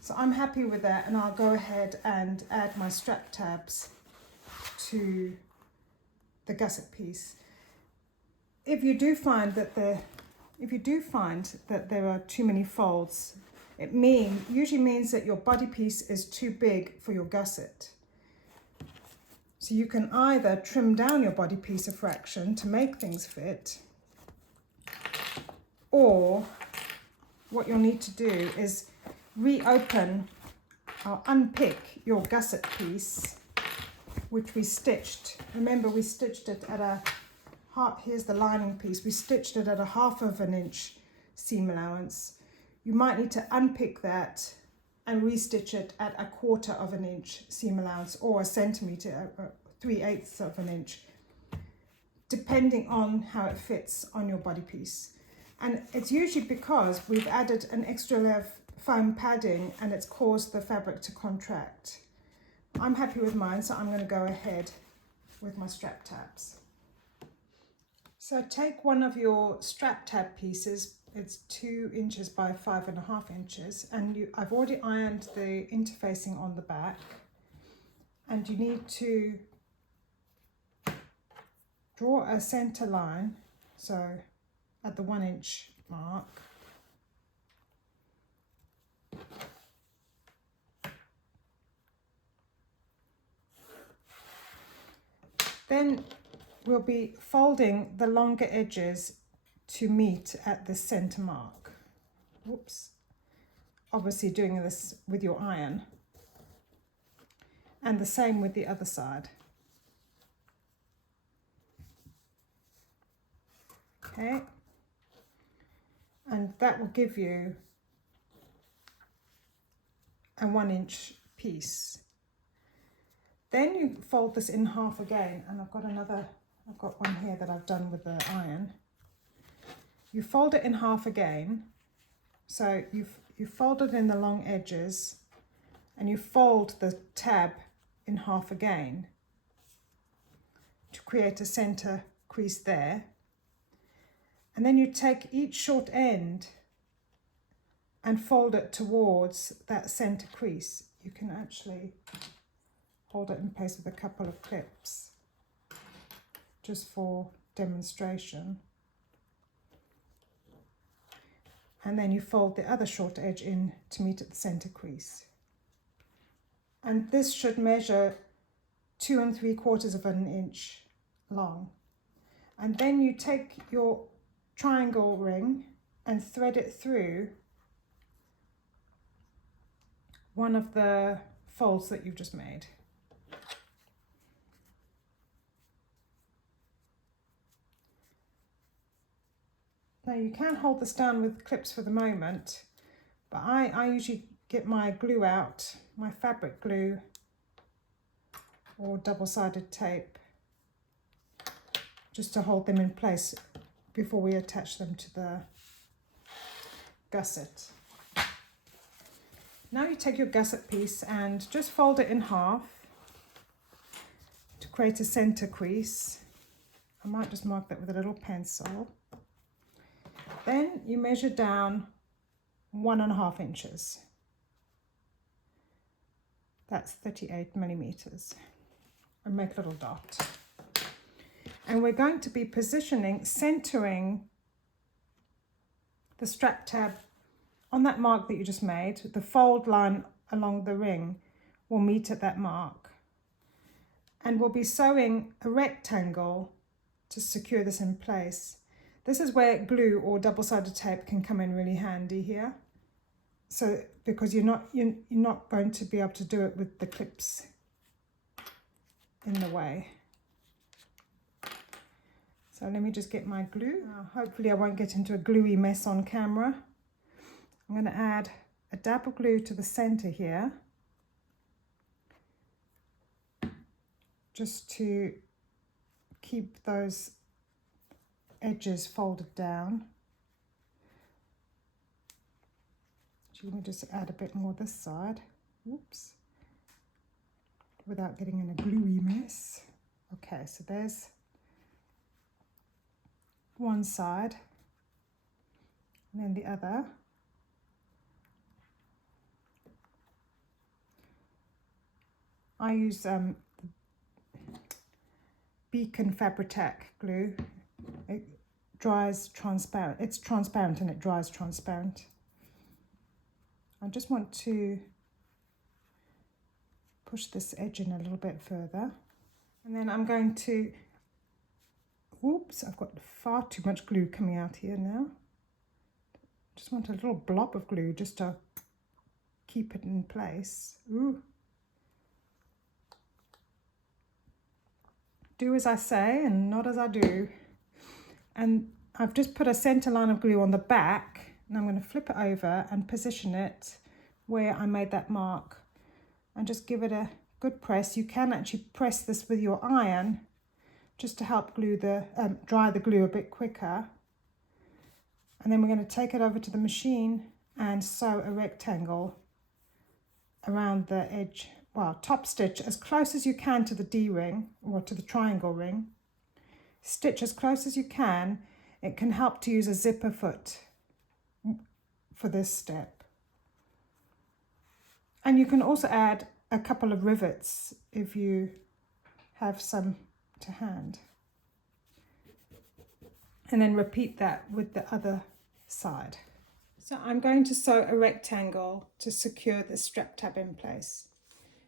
So I'm happy with that, and I'll go ahead and add my strap tabs to the gusset piece. If you do find that there are too many folds, it usually means that your body piece is too big for your gusset. So you can either trim down your body piece a fraction to make things fit, or what you'll need to do is reopen or unpick your gusset piece, which we stitched. Remember, we stitched it at a half. Here's the lining piece. We stitched it at a 1/2 inch seam allowance. You might need to unpick that and restitch it at 1/4 of an inch seam allowance or a centimetre, 3/8 of an inch, depending on how it fits on your body piece. And it's usually because we've added an extra layer of foam padding and it's caused the fabric to contract. I'm happy with mine, so I'm going to go ahead with my strap tabs. So take one of your strap tab pieces, it's 2 inches by 5.5 inches, and I've already ironed the interfacing on the back, and you need to draw a center line, so at the 1 inch mark. Then we'll be folding the longer edges to meet at the center mark. Whoops. Obviously doing this with your iron. And the same with the other side. Okay. And that will give you a 1 inch piece. Then you fold this in half again, and I've got one here that I've done with the iron. You fold it in half again, so you fold it in the long edges, and you fold the tab in half again to create a center crease there. And then you take each short end and fold it towards that center crease. You can actually hold it in place with a couple of clips just for demonstration. And then you fold the other short edge in to meet at the center crease. And this should measure 2 3/4 of an inch long. And then you take your triangle ring and thread it through one of the folds that you've just made. Now you can hold this down with clips for the moment, but I usually get my glue out, my fabric glue or double-sided tape, just to hold them in place before we attach them to the gusset. Now you take your gusset piece and just fold it in half to create a center crease. I might just mark that with a little pencil. Then you measure down 1.5 inches. That's 38 millimeters. And make a little dot. And we're going to be positioning, centering the strap tab on that mark that you just made. The fold line along the ring will meet at that mark. And we'll be sewing a rectangle to secure this in place. This is where glue or double-sided tape can come in really handy here. So because you're not going to be able to do it with the clips in the way. So let me just get my glue. Hopefully I won't get into a gluey mess on camera. I'm going to add a dab of glue to the center here, just to keep those edges folded down. Let me just add a bit more this side. Oops. Without getting in a gluey mess. Okay, so there's one side, and then the other. I use Beacon Fabri-Tac glue. It dries transparent. It's transparent and it dries transparent. I just want to push this edge in a little bit further. And then I'm going to, oops, I've got far too much glue coming out here now. Just want a little blob of glue just to keep it in place. Ooh. Do as I say and not as I do. And I've just put a center line of glue on the back, and I'm going to flip it over and position it where I made that mark and just give it a good press. You can actually press this with your iron just to help glue dry the glue a bit quicker. And then we're going to take it over to the machine and sew a rectangle around the edge. Well, top stitch as close as you can to the D-ring or to the triangle ring. Stitch as close as you can. It can help to use a zipper foot for this step. And you can also add a couple of rivets if you have some to hand. And then repeat that with the other side. So I'm going to sew a rectangle to secure the strap tab in place.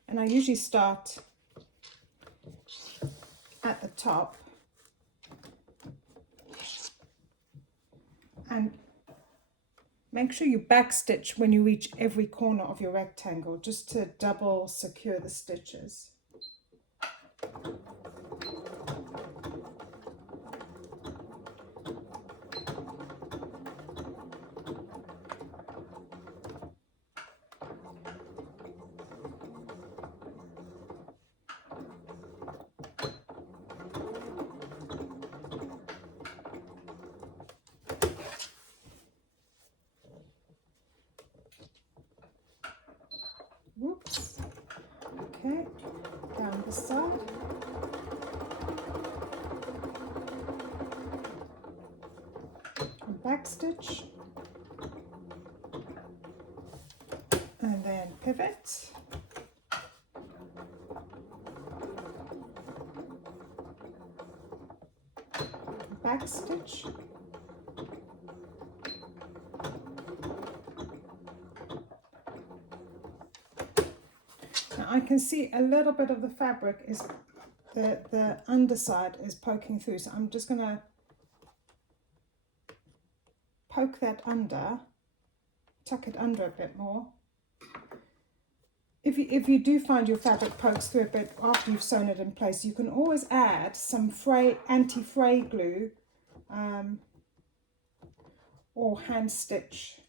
And I usually start at the top and make sure you backstitch when you reach every corner of your rectangle, just to double secure the stitches. Whoops. Okay, down the side. And back stitch. And then pivot. Back stitch. I can see a little bit of the fabric is the underside is poking through, so I'm just going to poke that under, tuck it under a bit more. If you do find your fabric pokes through a bit after you've sewn it in place, you can always add some anti-fray glue or hand stitch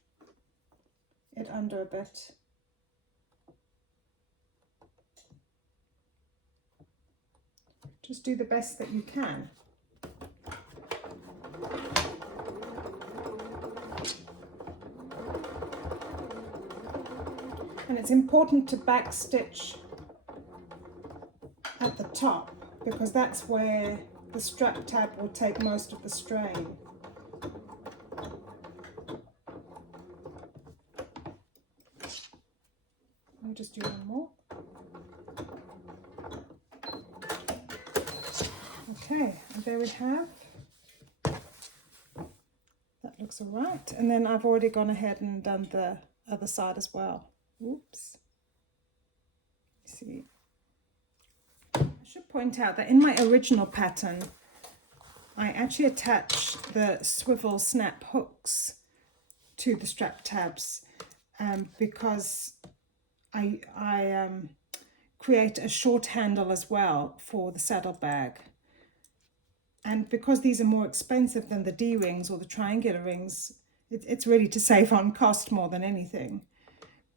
it under a bit. Just do the best that you can. And it's important to back stitch at the top because that's where the strap tab will take most of the strain. I'll just do one more. Okay, and there we have. That looks all right. And then I've already gone ahead and done the other side as well. Oops. See. I should point out that in my original pattern, I actually attached the swivel snap hooks to the strap tabs because I create a short handle as well for the saddle bag. And because these are more expensive than the D-rings or the triangular rings, it's really to save on cost more than anything.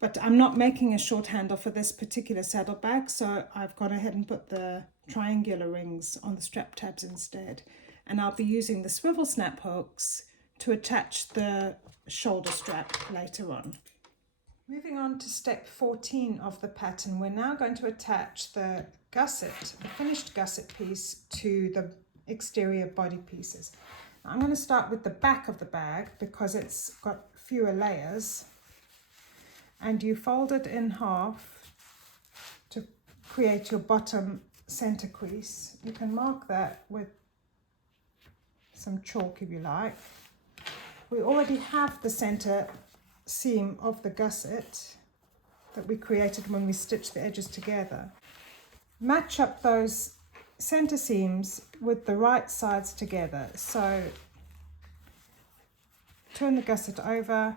But I'm not making a short handle for this particular saddle bag, so I've gone ahead and put the triangular rings on the strap tabs instead. And I'll be using the swivel snap hooks to attach the shoulder strap later on. Moving on to step 14 of the pattern, we're now going to attach the gusset, the finished gusset piece, to the exterior body pieces. I'm going to start with the back of the bag because it's got fewer layers, and you fold it in half to create your bottom center crease. You can mark that with some chalk if you like. We already have the center seam of the gusset that we created when we stitched the edges together. Match up those center seams with the right sides together. So turn the gusset over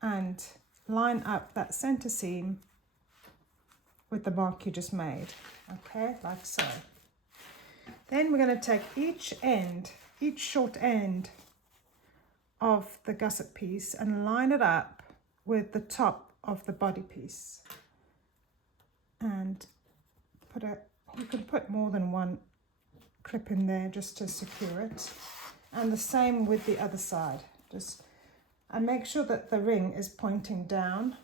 and line up that center seam with the mark you just made. Okay, like so. Then we're going to take each short end of the gusset piece and line it up with the top of the body piece. And you can put more than one clip in there just to secure it. And the same with the other side. And make sure that the ring is pointing down.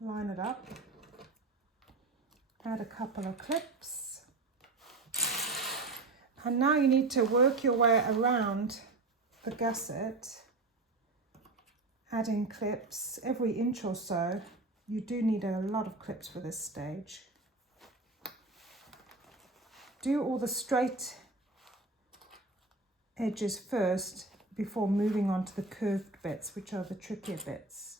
Line it up. Add a couple of clips. And now you need to work your way around the gusset, adding clips every inch or so. You do need a lot of clips for this stage. Do all the straight edges first before moving on to the curved bits, which are the trickier bits.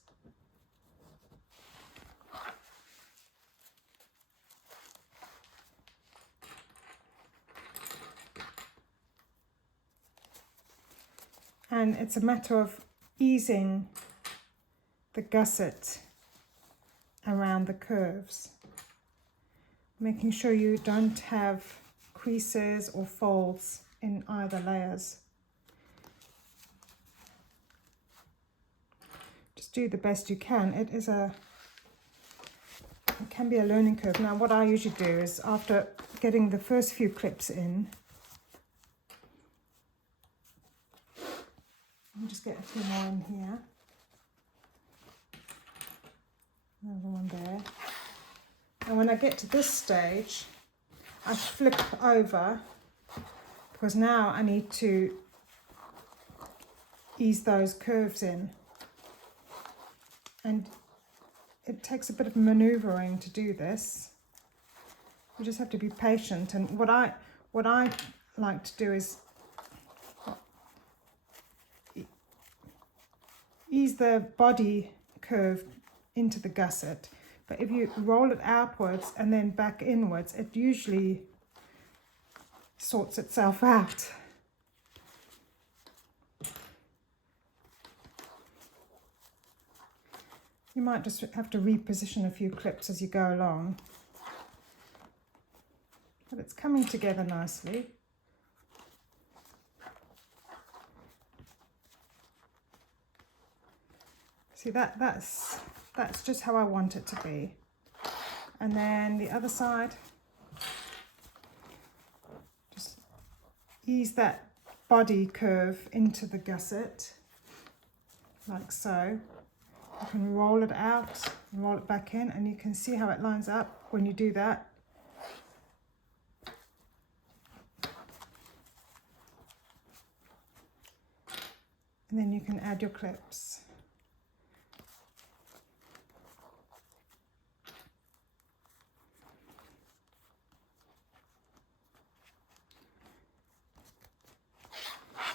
And it's a matter of easing the gusset around the curves, making sure you don't have creases or folds in either layers. Just do the best you can. It can be a learning curve. Now what I usually do is, after getting the first few clips in, I'll just get a few more in here. Another one there. And when I get to this stage, I flip over, because now I need to ease those curves in. And it takes a bit of maneuvering to do this. You just have to be patient. And what I like to do is ease the body curve into the gusset, but if you roll it outwards and then back inwards, it usually sorts itself out. You might just have to reposition a few clips as you go along, but it's coming together nicely. See, that's just how I want it to be. And then the other side, just ease that body curve into the gusset, like so. You can roll it out, roll it back in, and you can see how it lines up when you do that. And then you can add your clips.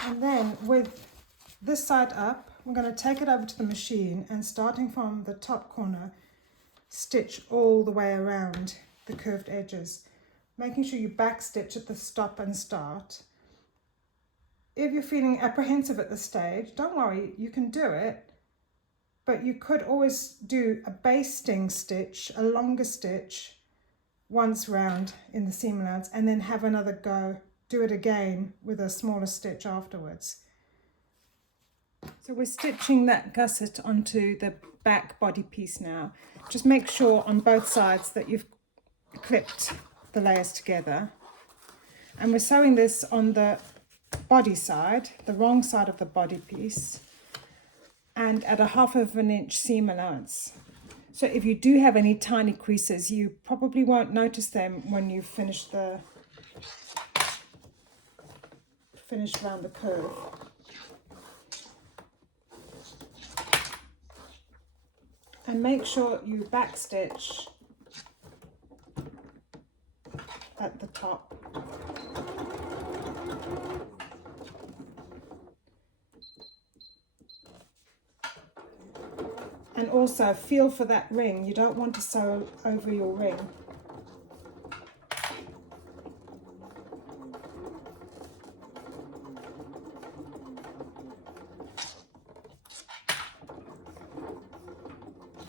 And then with this side up, I'm going to take it over to the machine, and starting from the top corner, stitch all the way around the curved edges, making sure you back stitch at the stop and start. If you're feeling apprehensive at this stage, don't worry, you can do it, but you could always do a basting stitch, a longer stitch, once round in the seam allowance, and then have another go. Do it again with a smaller stitch afterwards. So we're stitching that gusset onto the back body piece now. Just make sure on both sides that you've clipped the layers together. And we're sewing this on the body side, the wrong side of the body piece, and at 1/2 inch seam allowance. So if you do have any tiny creases, you probably won't notice them when you finish around the curve. And make sure you back stitch at the top. And also feel for that ring. You don't want to sew over your ring.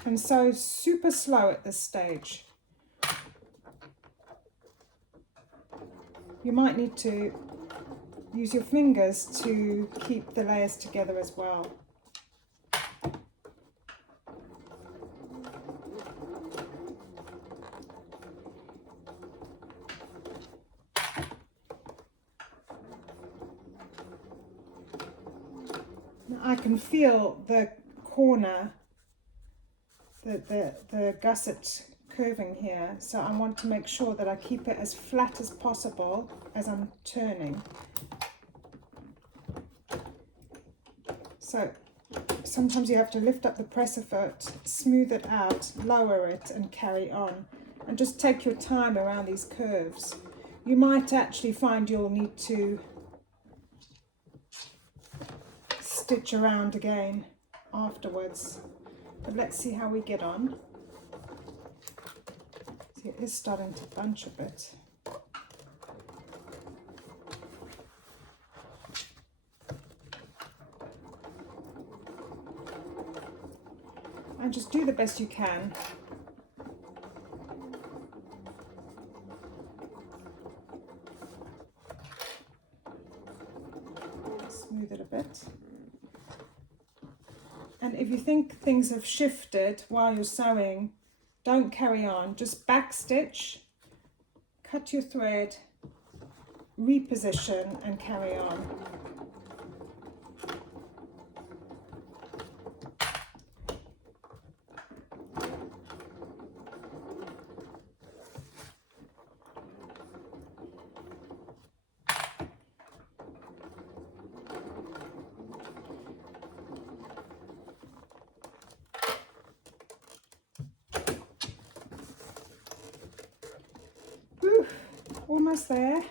And sew super slow at this stage. You might need to use your fingers to keep the layers together as well. Now I can feel the corner, the gusset curving here, so I want to make sure that I keep it as flat as possible as I'm turning. So sometimes you have to lift up the presser foot, smooth it out, lower it and carry on, and just take your time around these curves. You might actually find you'll need to stitch around again afterwards, but let's see how we get on. See, it is starting to bunch a bit. And just do the best you can. Smooth it a bit. And if you think things have shifted while you're sewing, don't carry on. Just back stitch, cut your thread, reposition and carry on. Whew, almost there.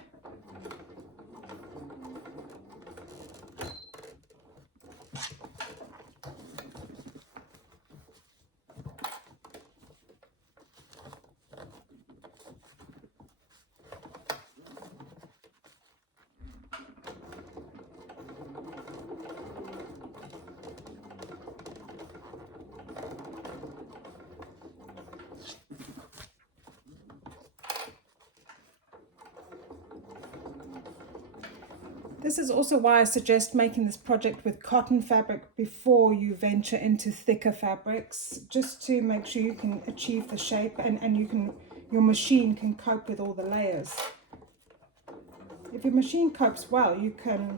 This is also why I suggest making this project with cotton fabric before you venture into thicker fabrics, just to make sure you can achieve the shape and your machine can cope with all the layers. If your machine copes well, you can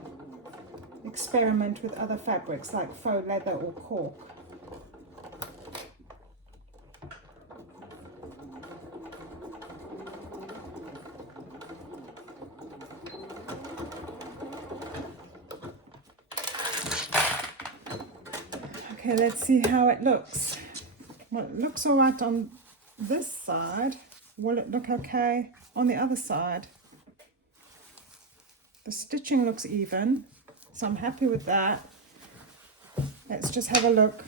experiment with other fabrics like faux leather or cork. Okay, let's see how it looks. Well, it looks all right on this side. Will it look okay on the other side? The stitching looks even, so I'm happy with that. Let's just have a look.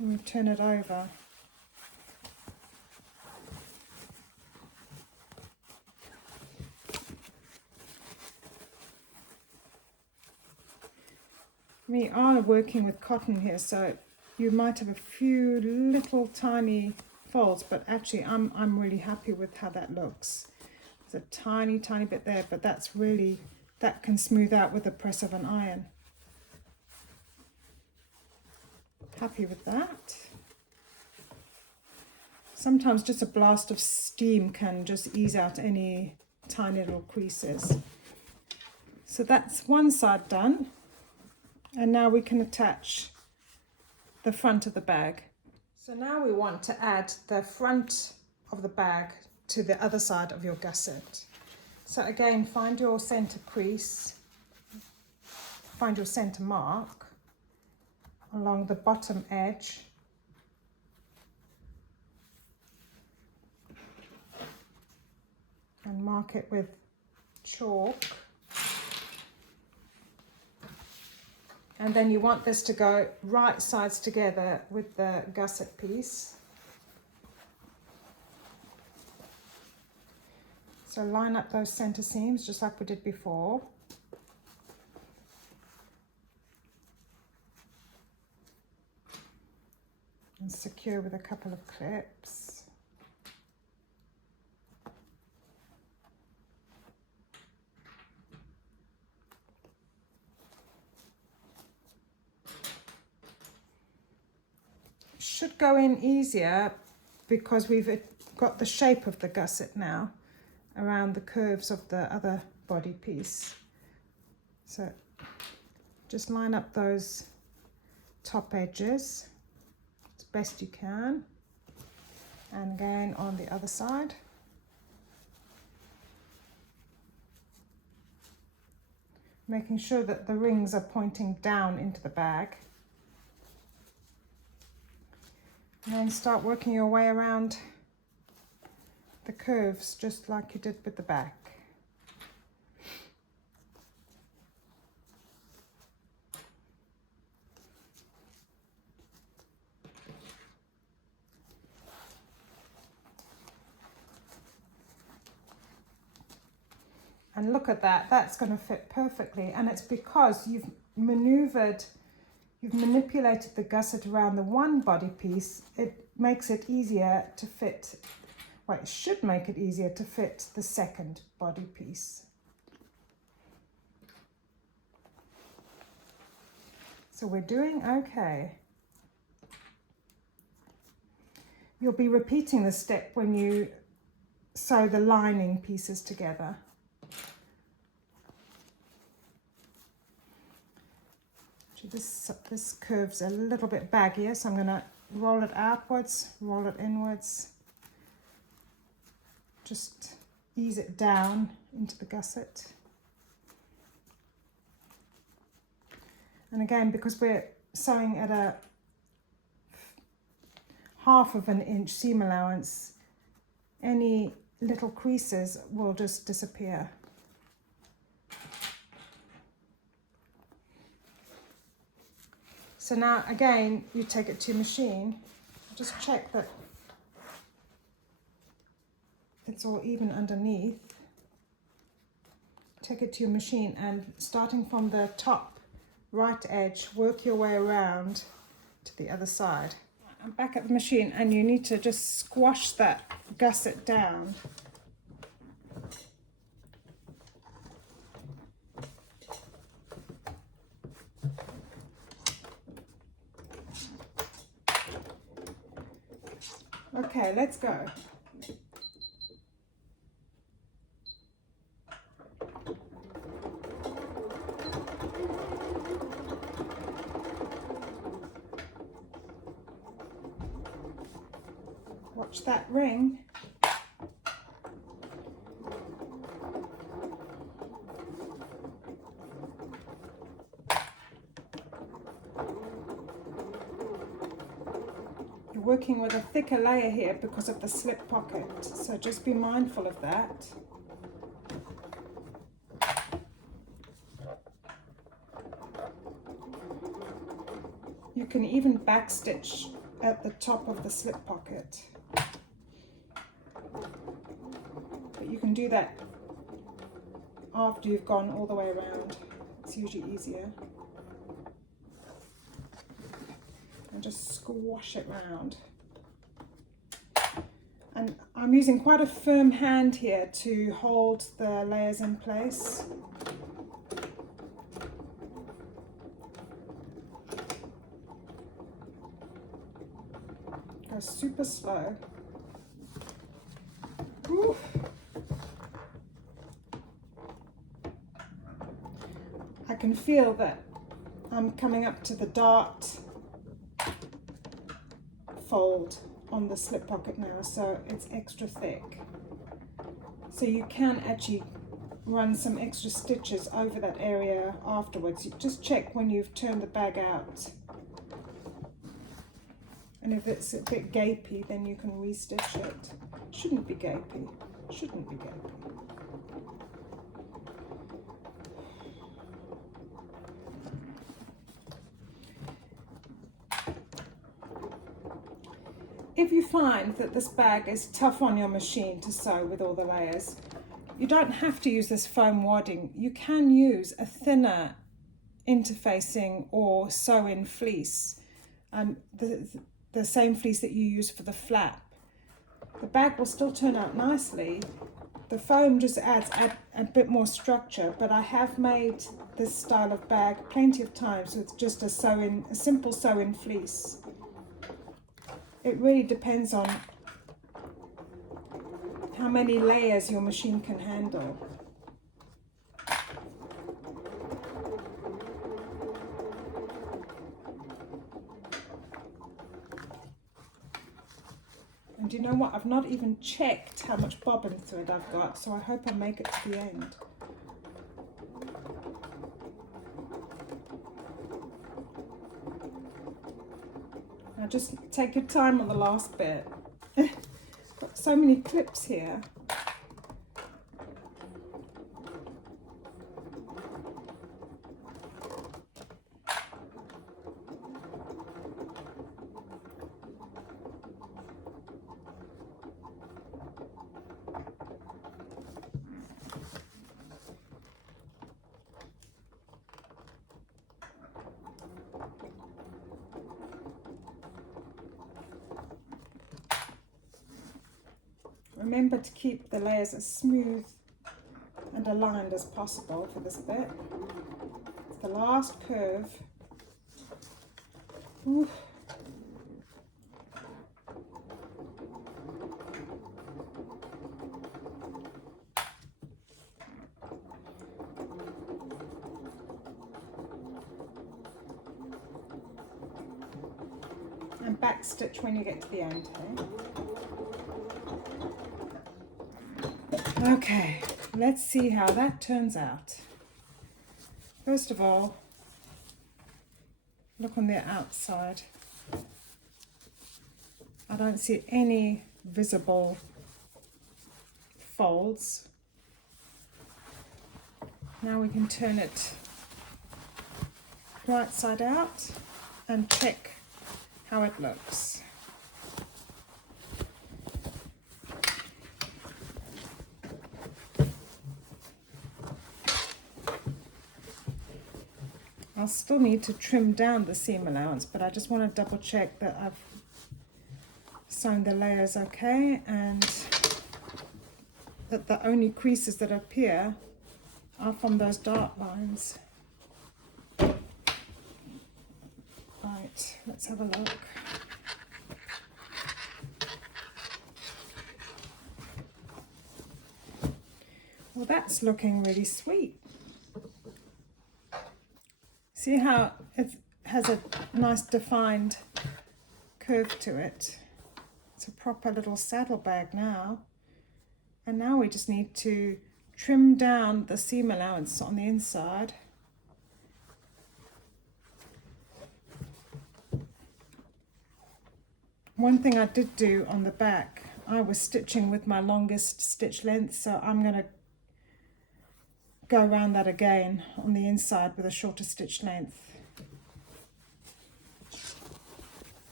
Let me turn it over. We are working with cotton here, so you might have a few little tiny folds, but actually I'm really happy with how that looks. There's a tiny bit there, but that can smooth out with the press of an iron. Happy with that. Sometimes just a blast of steam can just ease out any tiny little creases. So that's one side done. And now we can attach the front of the bag. So now we want to add the front of the bag to the other side of your gusset. So again, find your center crease, find your center mark along the bottom edge. And mark it with chalk. And then you want this to go right sides together with the gusset piece. So line up those center seams just like we did before. And secure with a couple of clips. Should go in easier because we've got the shape of the gusset now around the curves of the other body piece. So just line up those top edges as best you can, and again on the other side. Making sure that the rings are pointing down into the bag. And then start working your way around the curves just like you did with the back. And look at that, that's going to fit perfectly, and it's because you've manipulated the gusset around the one body piece. It makes it easier to fit, well, it should make it easier to fit the second body piece. So we're doing okay. You'll be repeating this step when you sew the lining pieces together. This curve's a little bit baggier, so I'm going to roll it outwards, roll it inwards. Just ease it down into the gusset. And again, because we're sewing at a 1/2 inch seam allowance, any little creases will just disappear. So now again, you take it to your machine, just check that it's all even underneath. Take it to your machine and starting from the top right edge, work your way around to the other side. I'm back at the machine, and you need to just squash that gusset down. Okay, let's go. Watch that ring. You're working with a thicker layer here because of the slip pocket, so just be mindful of that. You can even backstitch at the top of the slip pocket. But you can do that after you've gone all the way around. It's usually easier. And just squash it round. And I'm using quite a firm hand here to hold the layers in place. Go super slow. Oof. I can feel that I'm coming up to the dart fold on the slip pocket now, so it's extra thick. So you can actually run some extra stitches over that area afterwards. You just check when you've turned the bag out. And if it's a bit gapey, then you can restitch it. Shouldn't be gapey. Shouldn't be gapey. If you find that this bag is tough on your machine to sew with all the layers, you don't have to use this foam wadding. You can use a thinner interfacing or sew-in fleece, the same fleece that you use for the flap. The bag will still turn out nicely. The foam just adds a bit more structure, but I have made this style of bag plenty of times with just a simple sew-in fleece. It really depends on how many layers your machine can handle. And you know what? I've not even checked how much bobbin thread I've got, so I hope I make it to the end. Now just take your time on the last bit. Got so many clips here. Remember to keep the layers as smooth and aligned as possible for this bit. It's the last curve. Ooh. And back stitch when you get to the end, okay? Okay, let's see how that turns out. First of all, look on the outside. I don't see any visible folds. Now we can turn it right side out and check how it looks. I'll still need to trim down the seam allowance, but I just want to double check that I've sewn the layers okay and that the only creases that appear are from those dark lines. Right, let's have a look. Well, that's looking really sweet. See how it has a nice defined curve to it. It's a proper little saddle bag now. And now we just need to trim down the seam allowance on the inside. One thing I did do on the back, I was stitching with my longest stitch length, so I'm going to go around that again on the inside with a shorter stitch length.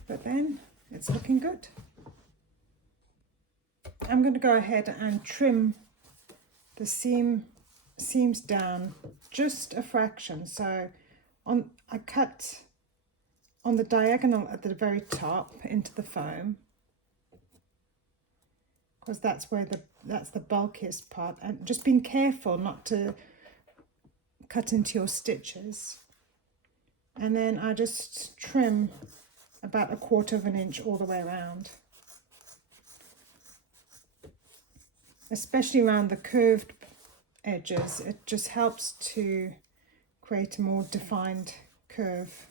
But then it's looking good. I'm going to go ahead and trim the seams down just a fraction. So I cut on the diagonal at the very top into the foam, because that's where that's the bulkiest part, and just being careful not to cut into your stitches. And then I just trim about 1/4 inch all the way around, especially around the curved edges. It just helps to create a more defined curve.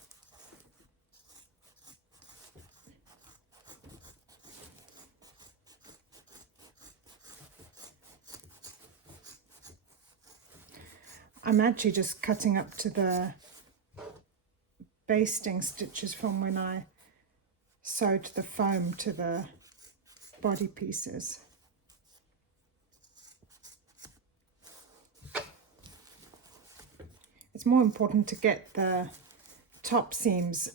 I'm actually just cutting up to the basting stitches from when I sewed the foam to the body pieces. It's more important to get the top seams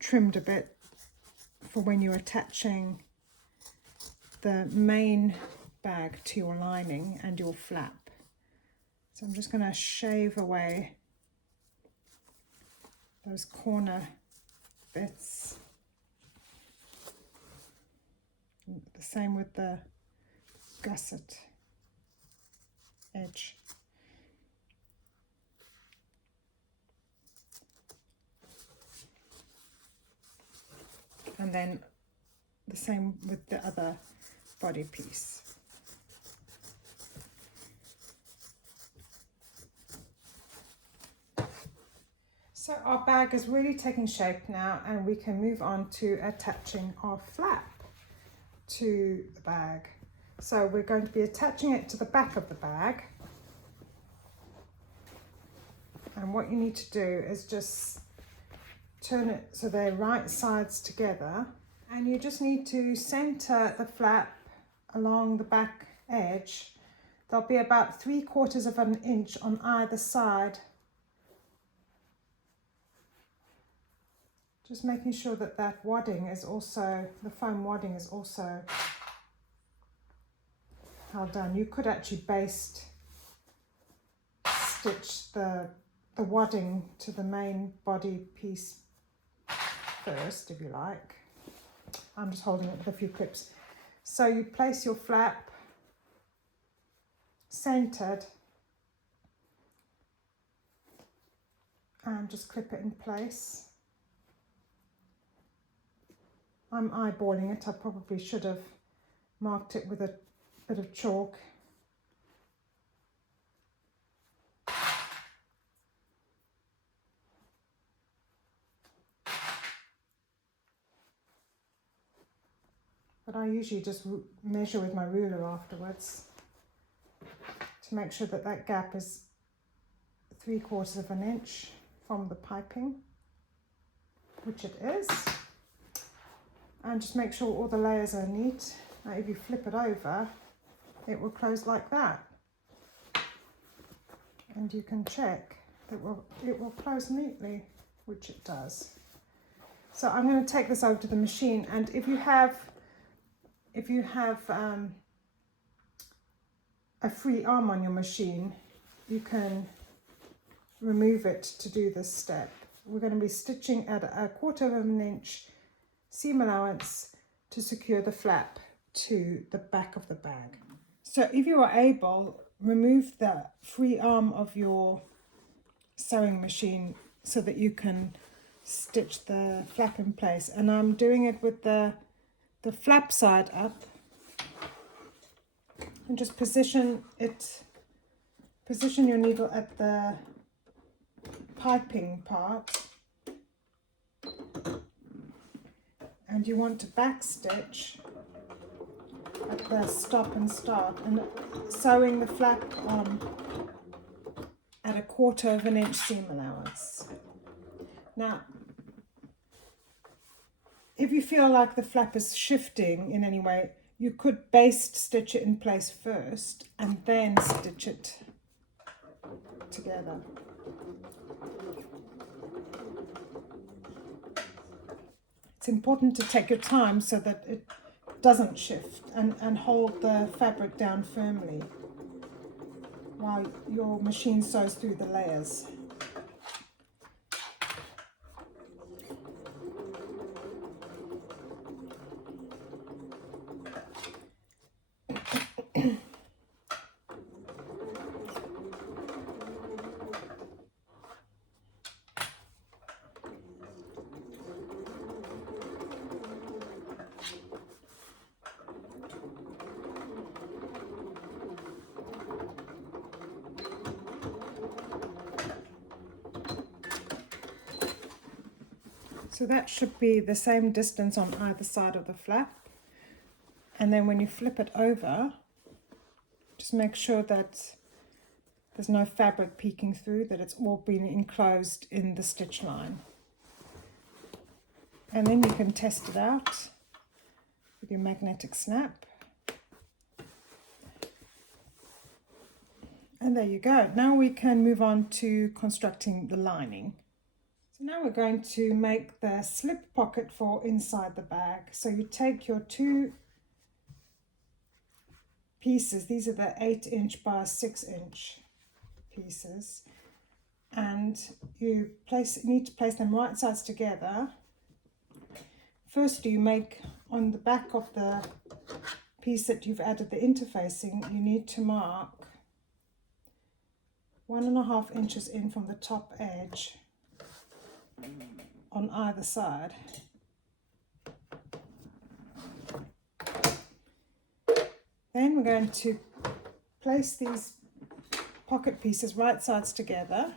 trimmed a bit for when you're attaching the main bag to your lining and your flap. So I'm just going to shave away those corner bits. The same with the gusset edge. And then the same with the other body piece. So our bag is really taking shape now, and we can move on to attaching our flap to the bag. So we're going to be attaching it to the back of the bag. And what you need to do is just turn it so they're right sides together. And you just need to center the flap along the back edge. There'll be about 3/4 of an inch on either side. Just making sure that that wadding is also, the foam wadding is also held down. You could actually baste stitch the wadding to the main body piece first, if you like. I'm just holding it with a few clips. So you place your flap centered and just clip it in place. I'm eyeballing it. I probably should have marked it with a bit of chalk. But I usually just measure with my ruler afterwards to make sure that that gap is 3/4 of an inch from the piping, which it is. And just make sure all the layers are neat. Now if you flip it over, it will close like that. And you can check that it will close neatly, which it does. So I'm going to take this over to the machine, and if you have a free arm on your machine, you can remove it to do this step. We're going to be stitching at 1/4 of an inch seam allowance to secure the flap to the back of the bag. So if you are able, remove the free arm of your sewing machine so that you can stitch the flap in place. And I'm doing it with the flap side up, and just position your needle at the piping part, and you want to back stitch at the stop and start, and sewing the flap on at 1/4 of an inch seam allowance. Now, if you feel like the flap is shifting in any way, you could baste stitch it in place first and then stitch it together. It's important to take your time so that it doesn't shift, and hold the fabric down firmly while your machine sews through the layers. So that should be the same distance on either side of the flap. And then when you flip it over, just make sure that there's no fabric peeking through, that it's all been enclosed in the stitch line. And then you can test it out with your magnetic snap. And there you go. Now we can move on to constructing the lining. So now we're going to make the slip pocket for inside the bag. So you take your 2 pieces, these are the 8" by 6" pieces, and you need to place them right sides together. First, you make on the back of the piece that you've added the interfacing, you need to mark 1.5 inches in from the top edge on either side. Then we're going to place these pocket pieces right sides together,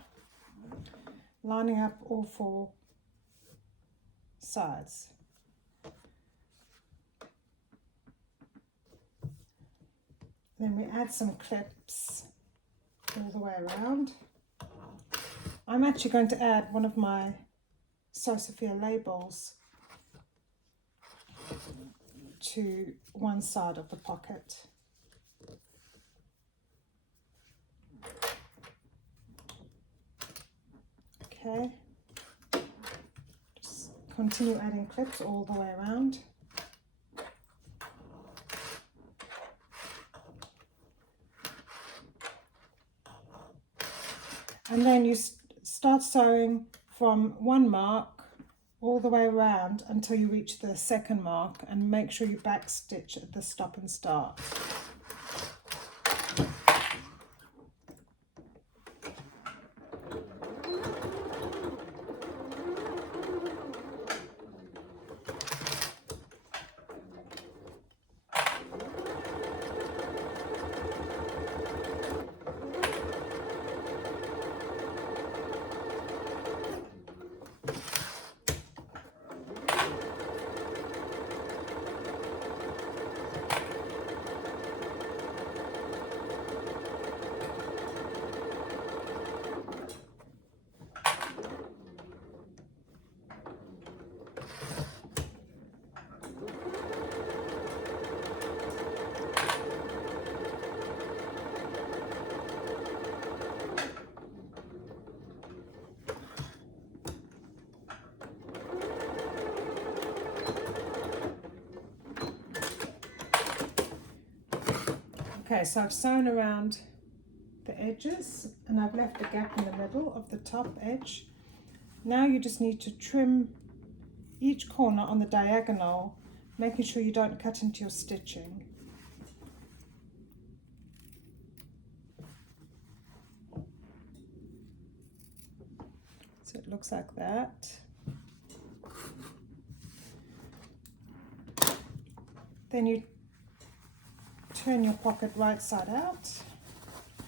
lining up all 4 sides. Then we add some clips all the way around. I'm actually going to add one of my Sophia labels to one side of the pocket. Okay, just continue adding clips all the way around. And then you start sewing from one mark all the way around until you reach the 2nd mark, and make sure you back stitch at the stop and start. Okay, so I've sewn around the edges and I've left a gap in the middle of the top edge. Now you just need to trim each corner on the diagonal, making sure you don't cut into your stitching. So it looks like that. Then you turn your pocket right side out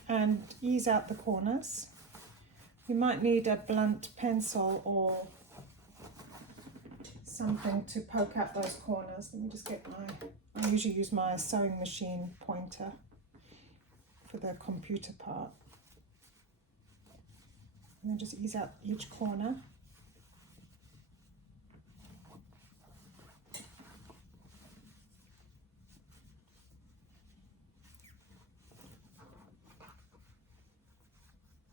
and ease out the corners. You might need a blunt pencil or something to poke out those corners. Let me just get I usually use my sewing machine pointer for the computer part. And then just ease out each corner.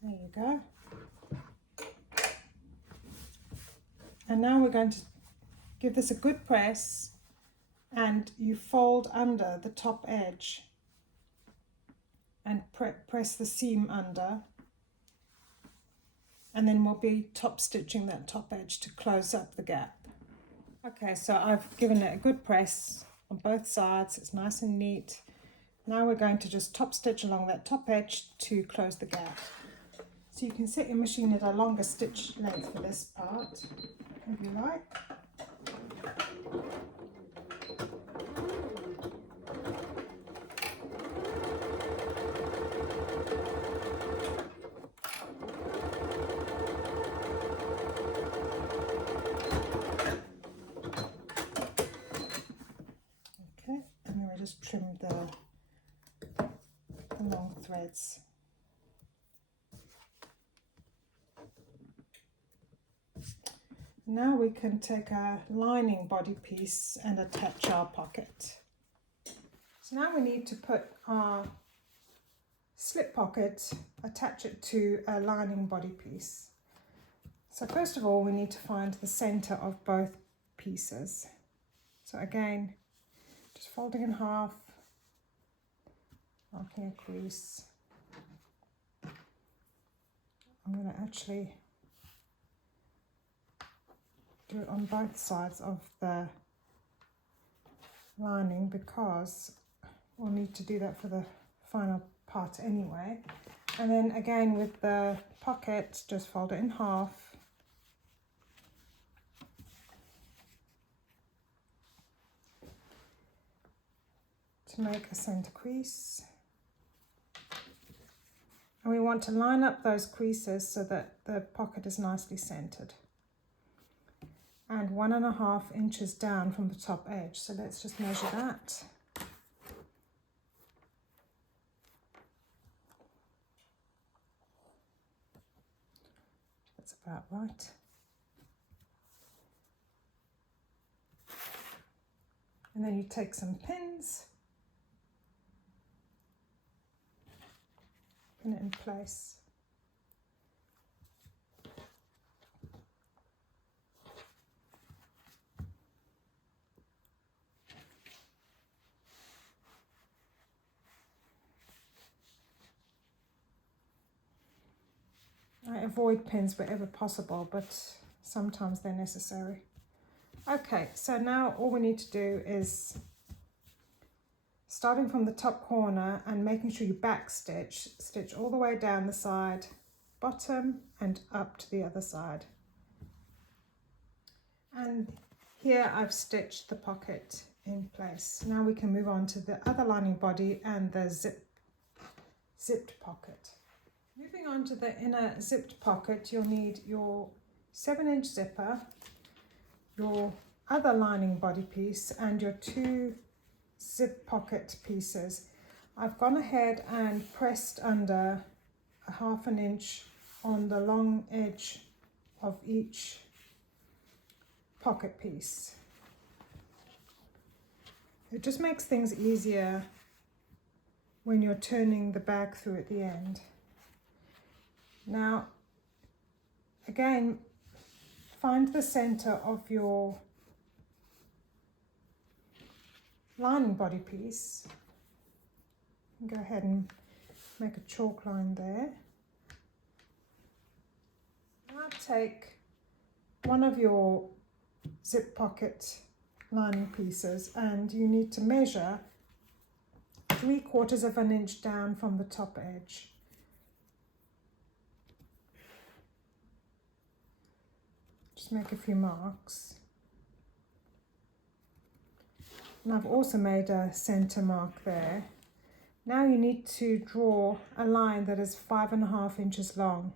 There you go. And now we're going to give this a good press, and you fold under the top edge and press the seam under, and then we'll be top stitching that top edge to close up the gap. Okay, so I've given it a good press on both sides. It's nice and neat. Now we're going to just top stitch along that top edge to close the gap. So you can set your machine at a longer stitch length for this part, if you like. Okay, and then we just trim the long threads. Now we can take a lining body piece and attach our pocket. So now we need to put our slip pocket, attach it to a lining body piece. So first of all, we need to find the center of both pieces. So again, just folding in half, marking a crease. I'm going to actually do it on both sides of the lining because we'll need to do that for the final part anyway. And then again with the pocket, just fold it in half. To make a center crease. And we want to line up those creases so that the pocket is nicely centered. And 1.5 inches down from the top edge. So let's just measure that. That's about right. And then you take some pins, pin it in place. I avoid pins wherever possible, but sometimes they're necessary. Okay, so now all we need to do is, starting from the top corner and making sure you back stitch all the way down the side, bottom and up to the other side. And here I've stitched the pocket in place. Now we can move on to the other lining body and the zipped pocket. Moving on to the inner zipped pocket, you'll need your 7-inch zipper, your other lining body piece and your 2 zip pocket pieces. I've gone ahead and pressed under 1/2 inch on the long edge of each pocket piece. It just makes things easier when you're turning the bag through at the end. Now, again, find the center of your lining body piece. Go ahead and make a chalk line there. Now take one of your zip pocket lining pieces and you need to measure 3/4 inch down from the top edge. Just make a few marks. And I've also made a center mark there. Now you need to draw a line that is 5.5 inches long.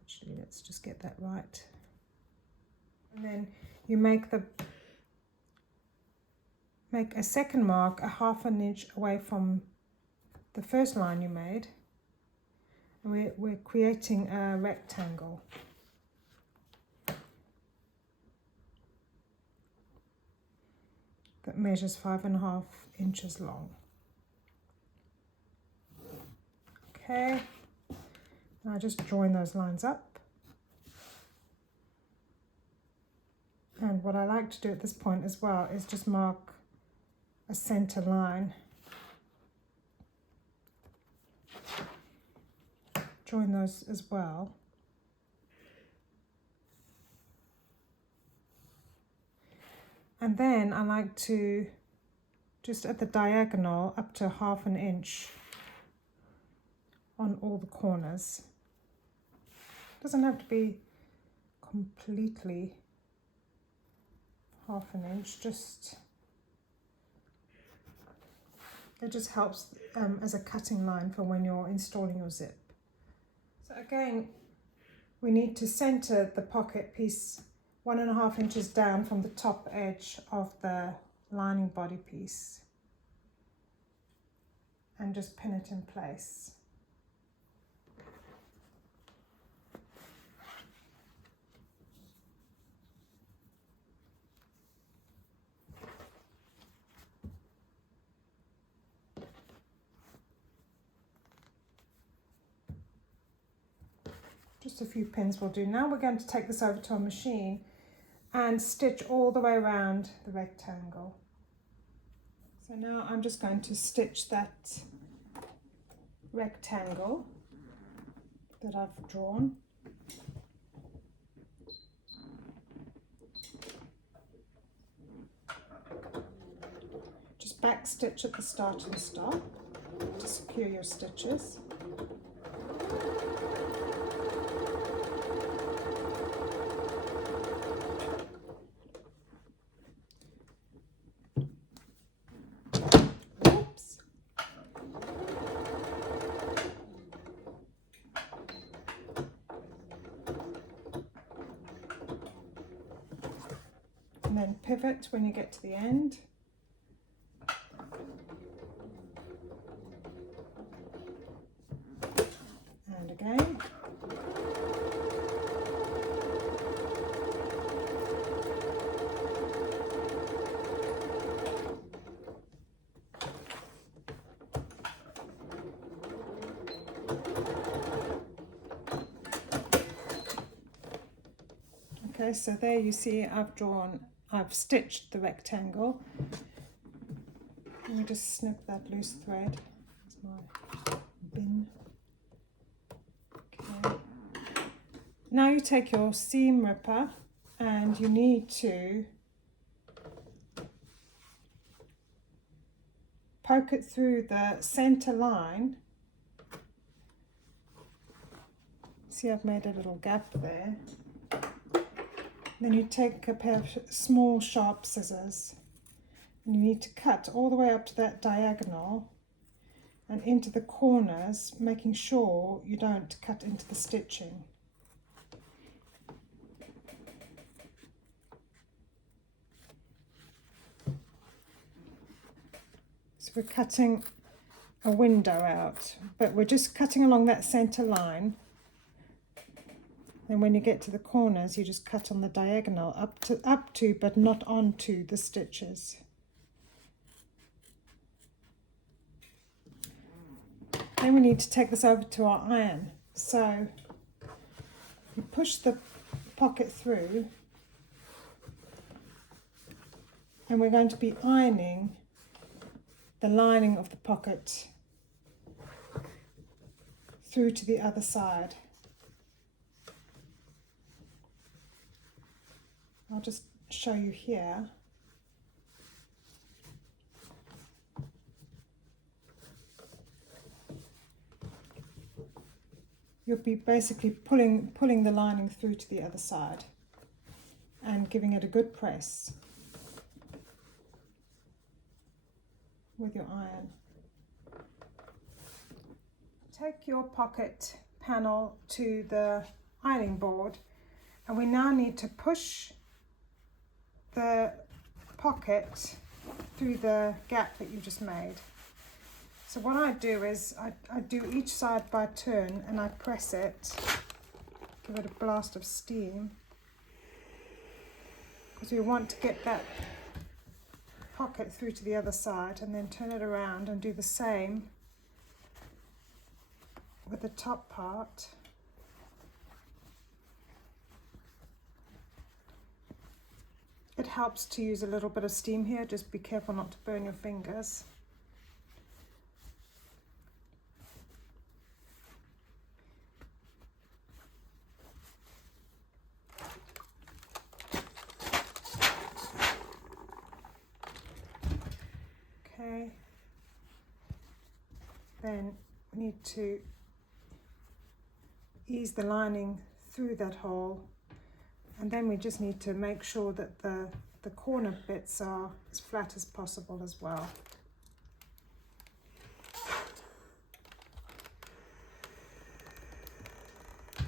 Actually, let's just get that right. And then you make a second mark 1/2 inch away from the first line you made. And we're creating a rectangle. That measures 5.5 inches long. Okay, now just join those lines up. And what I like to do at this point as well is just mark a center line. Join those as well. And then I like to, just at the diagonal, up to 1/2 inch on all the corners. Doesn't have to be completely 1/2 inch, it just helps as a cutting line for when you're installing your zip. So again, we need to center the pocket piece 1.5 inches down from the top edge of the lining body piece and just pin it in place. Just a few pins will do. Now we're going to take this over to our machine and stitch all the way around the rectangle. So now I'm just going to stitch that rectangle that I've drawn. Just back stitch at the start and stop to secure your stitches. then pivot when you get to the end. And again. Okay, so there you see I've stitched the rectangle. Let me just snip that loose thread. That's my bin. Okay. Now you take your seam ripper and you need to poke it through the center line. See, I've made a little gap there. Then you take a pair of small sharp scissors and you need to cut all the way up to that diagonal and into the corners, making sure you don't cut into the stitching. So we're cutting a window out, but we're just cutting along that center line. Then when you get to the corners, you just cut on the diagonal up to but not onto the stitches. Then we need to take this over to our iron. So you push the pocket through and we're going to be ironing the lining of the pocket through to the other side. I'll just show you here. You'll be basically pulling the lining through to the other side and giving it a good press with your iron. Take your pocket panel to the ironing board and we now need to push the pocket through the gap that you just made. So what I do is I do each side by turn and I press it, give it a blast of steam, because we want to get that pocket through to the other side, and then turn it around and do the same with the top part. It helps to use a little bit of steam here, just be careful not to burn your fingers. Okay, then we need to ease the lining through that hole. And then we just need to make sure that the corner bits are as flat as possible as well.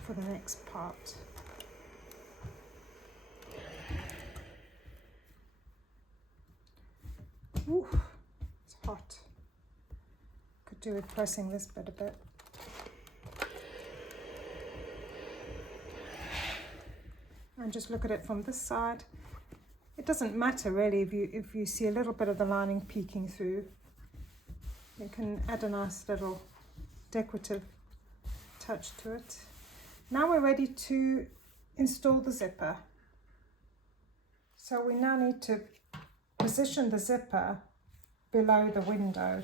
For the next part. Ooh, it's hot. Could do with pressing this bit a bit. And just look at it from this side. It doesn't matter really if you see a little bit of the lining peeking through. You can add a nice little decorative touch to it. Now we're ready to install the zipper. So we now need to position the zipper below the window.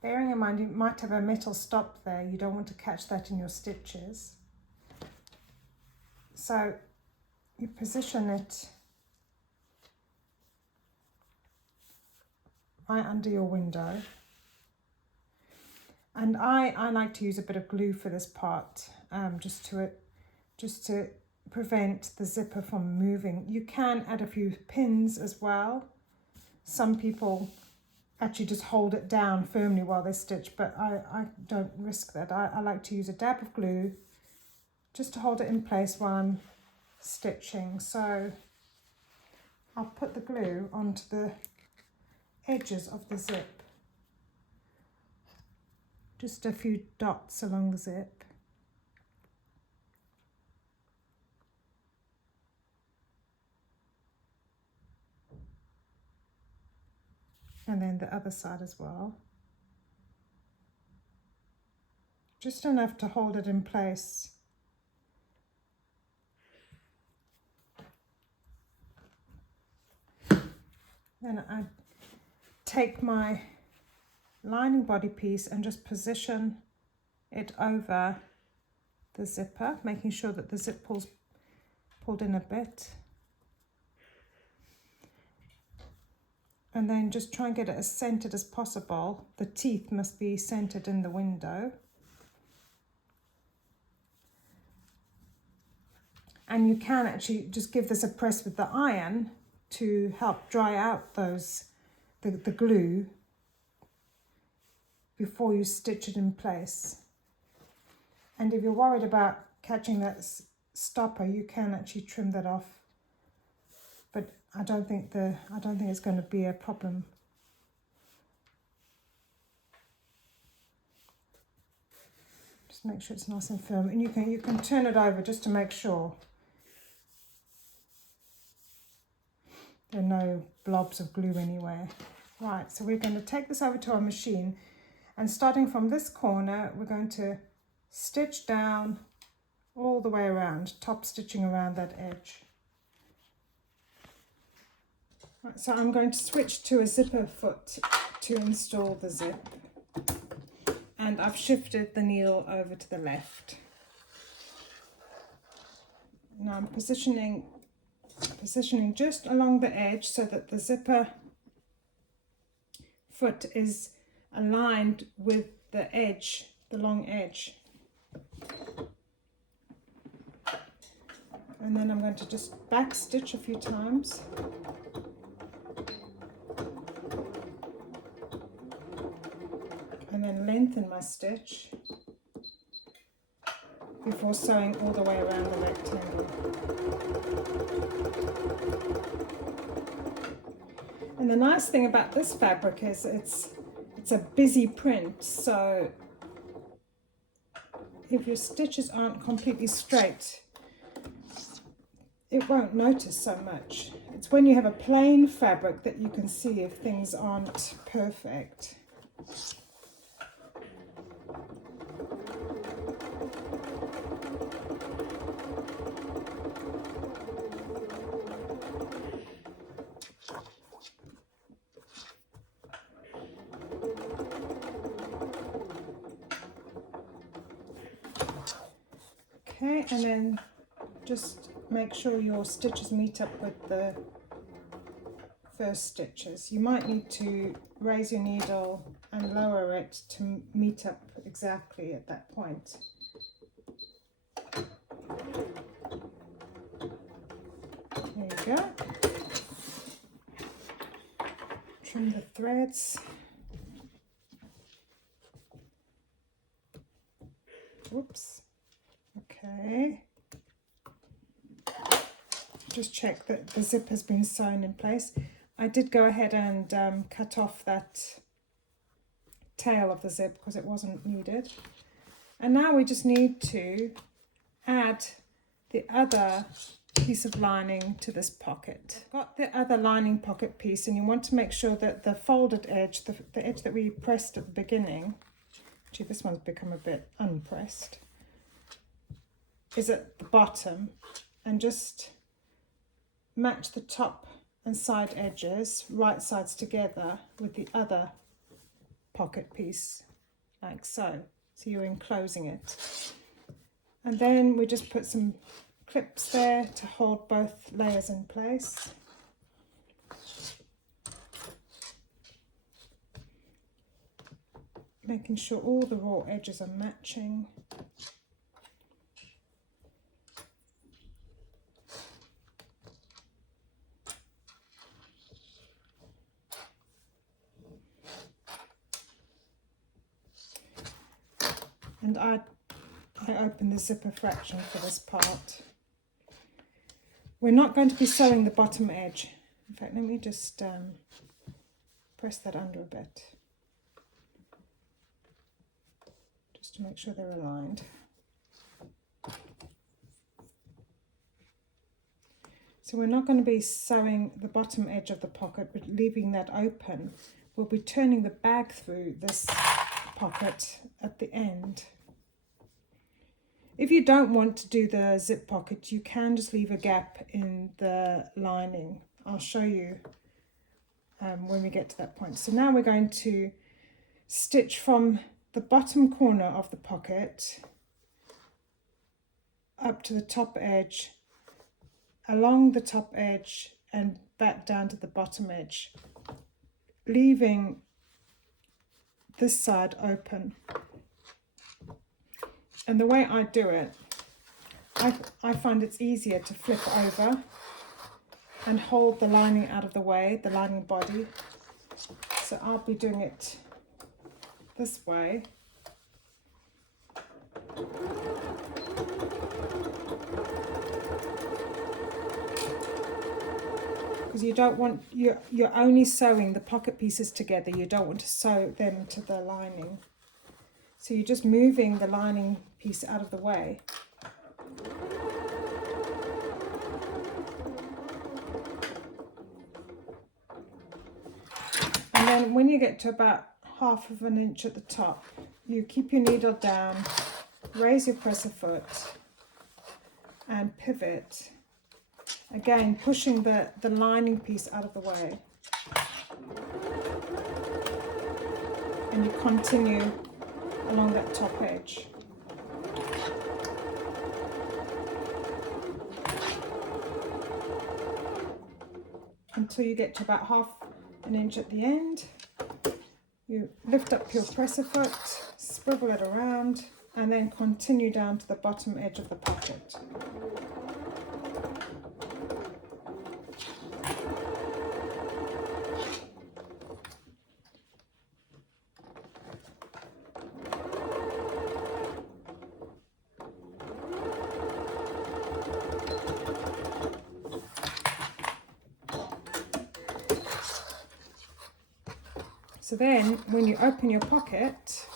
Bearing in mind you might have a metal stop there, you don't want to catch that in your stitches. So you position it right under your window. And I like to use a bit of glue for this part, just to prevent the zipper from moving. You can add a few pins as well. Some people actually just hold it down firmly while they stitch, but I don't risk that. I like to use a dab of glue just to hold it in place while I'm stitching. So I'll put the glue onto the edges of the zip. Just a few dots along the zip. And then the other side as well. Just enough to hold it in place. Then I take my lining body piece and just position it over the zipper, making sure that the zip pulled in a bit. And then just try and get it as centered as possible. The teeth must be centered in the window. And you can actually just give this a press with the iron to help dry out the glue before you stitch it in place. And if you're worried about catching that stopper, you can actually trim that off. But I don't think it's going to be a problem. Just make sure it's nice and firm, and you can turn it over just to make sure there are no blobs of glue anywhere. Right, so we're going to take this over to our machine, and starting from this corner, we're going to stitch down all the way around, top stitching around that edge. Right, so I'm going to switch to a zipper foot to install the zip, and I've shifted the needle over to the left. Now I'm positioning just along the edge so that the zipper foot is aligned with the edge, the long edge. And then I'm going to just back stitch a few times. And then lengthen my stitch before sewing all the way around the rectangle. And the nice thing about this fabric is it's a busy print, so if your stitches aren't completely straight, it won't notice so much. It's when you have a plain fabric that you can see if things aren't perfect. Okay, and then just make sure your stitches meet up with the first stitches. You might need to raise your needle and lower it to meet up exactly at that point. There you go. Trim the threads. Whoops. Okay. Just check that the zip has been sewn in place. I did go ahead and cut off that tail of the zip because it wasn't needed. And now we just need to add the other piece of lining to this pocket. I've got the other lining pocket piece, and you want to make sure that the folded edge, the edge that we pressed at the beginning, actually this one's become a bit unpressed, is at the bottom, and just match the top and side edges, right sides together, with the other pocket piece, like so. So you're enclosing it. And then we just put some clips there to hold both layers in place. Making sure all the raw edges are matching. And I open the zipper fraction for this part. We're not going to be sewing the bottom edge In fact, let me just press that under a bit, just to make sure they're aligned. So we're not going to be sewing the bottom edge of the pocket, but leaving that open. We'll be turning the bag through this pocket at the end. If you don't want to do the zip pocket, you can just leave a gap in the lining. I'll show you when we get to that point. So now we're going to stitch from the bottom corner of the pocket up to the top edge, along the top edge and back down to the bottom edge, leaving this side open. And the way I do it, I find it's easier to flip over and hold the lining out of the way, the lining body. So I'll be doing it this way. Because you don't want, you're only sewing the pocket pieces together. You don't want to sew them to the lining. So you're just moving the lining piece out of the way. And then when you get to about 1/2 inch at the top, you keep your needle down, raise your presser foot and pivot. Again, pushing the lining piece out of the way. And you continue along that top edge. Until you get to about 1/2 inch at the end. You lift up your presser foot, swivel it around, and then continue down to the bottom edge of the pocket. So then, when you open your pocket,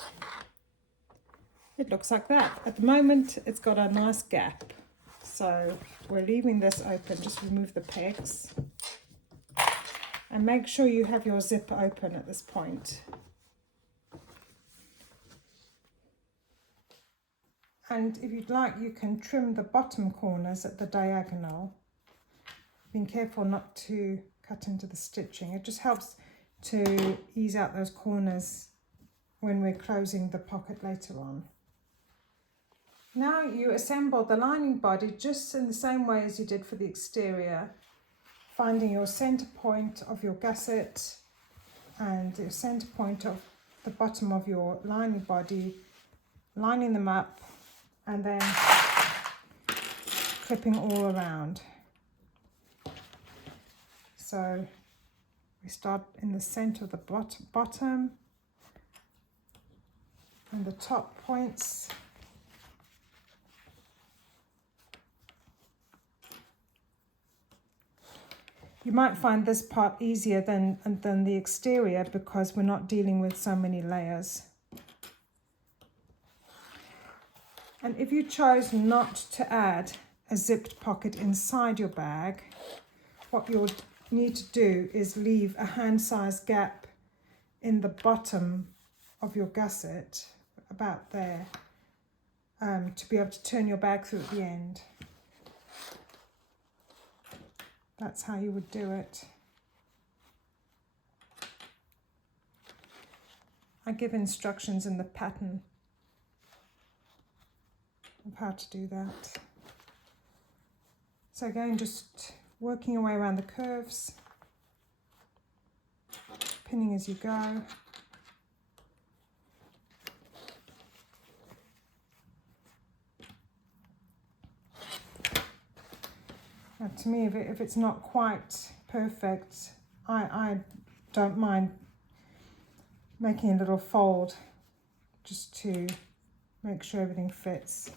it looks like that. At the moment, it's got a nice gap. So we're leaving this open, just remove the pegs. And make sure you have your zipper open at this point. And if you'd like, you can trim the bottom corners at the diagonal. Being careful not to cut into the stitching. It just helps to ease out those corners when we're closing the pocket later on. Now you assemble the lining body just in the same way as you did for the exterior, finding your center point of your gusset and the center point of the bottom of your lining body, lining them up and then clipping all around. So we start in the center of the bottom and the top points. You might find this part easier than the exterior because we're not dealing with so many layers. And if you chose not to add a zipped pocket inside your bag, what you'll need to do is leave a hand-sized gap in the bottom of your gusset, about there, to be able to turn your bag through at the end. That's how you would do it. I give instructions in the pattern of how to do that. So again, just working your way around the curves, pinning as you go. Now, to me, if it's not quite perfect, I don't mind making a little fold just to make sure everything fits.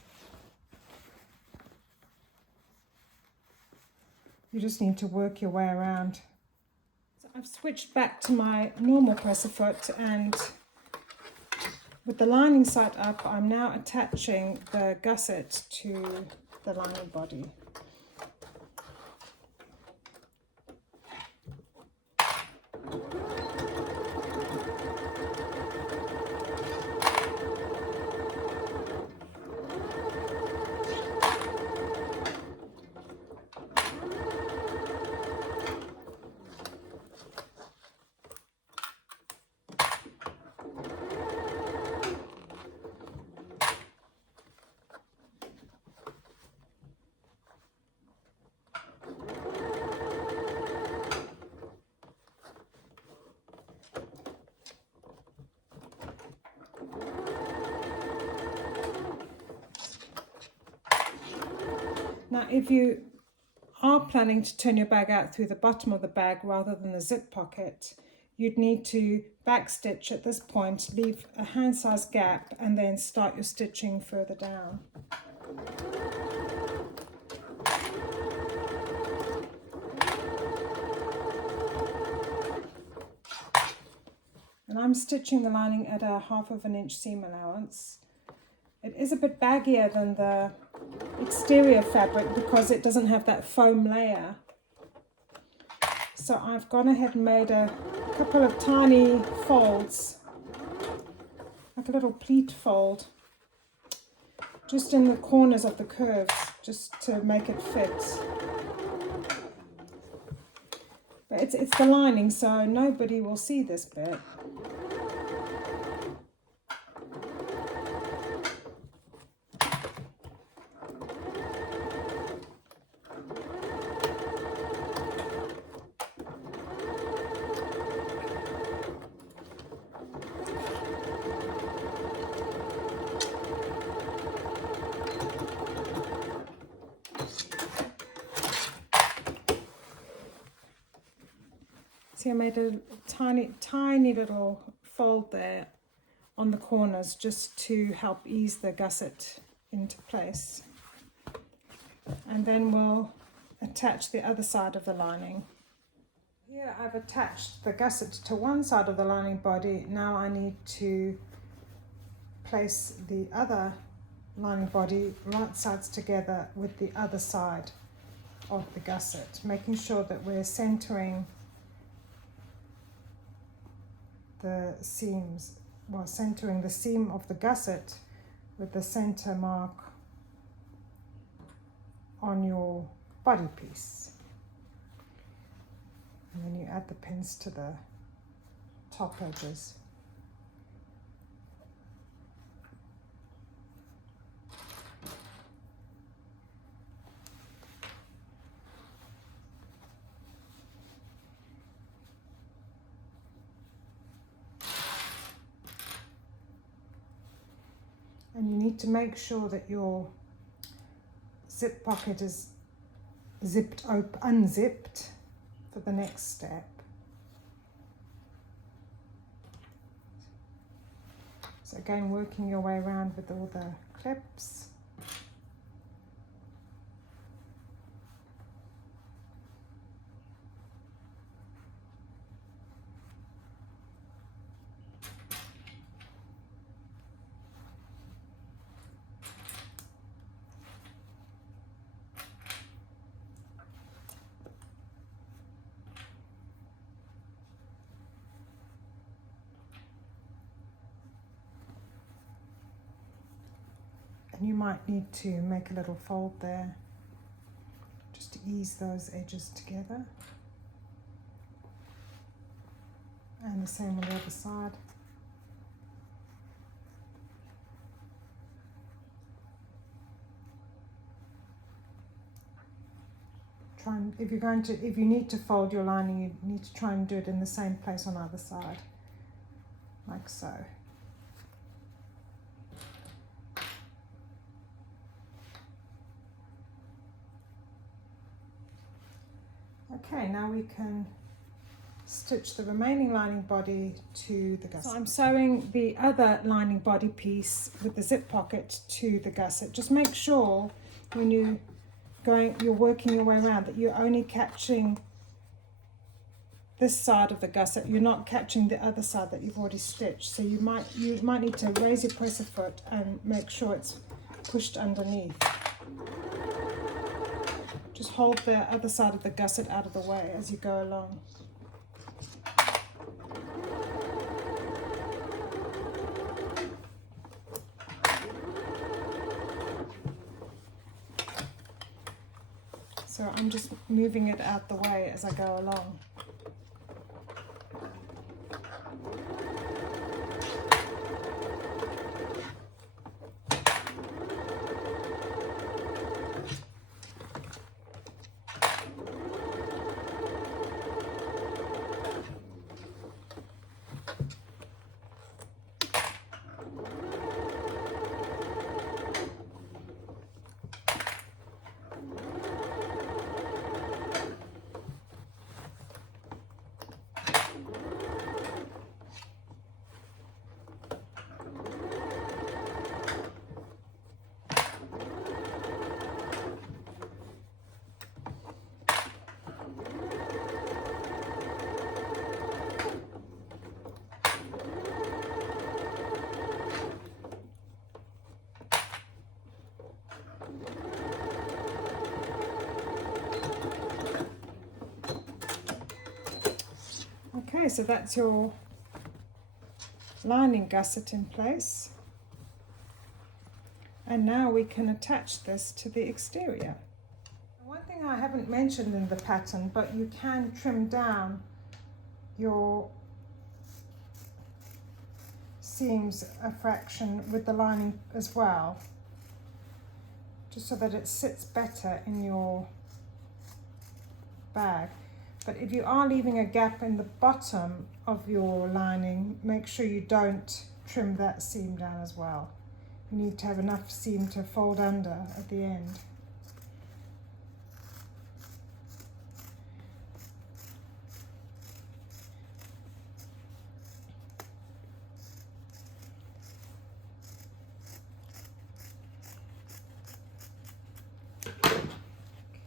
You just need to work your way around I've switched back to my normal presser foot, and with the lining side up, I'm now attaching the gusset to the lining body. Now, if you are planning to turn your bag out through the bottom of the bag rather than the zip pocket, you'd need to backstitch at this point, leave a hand size gap, and then start your stitching further down. And I'm stitching the lining at a 1/2 inch seam allowance. It is a bit baggier than the exterior fabric because it doesn't have that foam layer. So I've gone ahead and made a couple of tiny folds, like a little pleat fold, just in the corners of the curves, just to make it fit. But it's the lining, so nobody will see this bit. See, I made a tiny little fold there on the corners just to help ease the gusset into place. And then we'll attach the other side of the lining. Here I've attached the gusset to one side of the lining body. Now I need to place the other lining body right sides together with the other side of the gusset, making sure that we're centering the seams, well, centering the seam of the gusset with the center mark on your body piece. And then you add the pins to the top edges. And you need to make sure that your zip pocket is unzipped for the next step. So again, working your way around with all the clips. And you might need to make a little fold there just to ease those edges together. And the same on the other side. Try and, if you need to fold your lining, you need to try and do it in the same place on either side, like so. Okay, now we can stitch the remaining lining body to the gusset. So I'm sewing the other lining body piece with the zip pocket to the gusset. Just make sure when you're working your way around that you're only catching this side of the gusset, you're not catching the other side that you've already stitched. So you might need to raise your presser foot and make sure it's pushed underneath. Just hold the other side of the gusset out of the way as you go along. So I'm just moving it out the way as I go along. Okay, so that's your lining gusset in place. And now we can attach this to the exterior. One thing I haven't mentioned in the pattern, but you can trim down your seams a fraction with the lining as well, just so that it sits better in your bag. But if you are leaving a gap in the bottom of your lining, make sure you don't trim that seam down as well. You need to have enough seam to fold under at the end.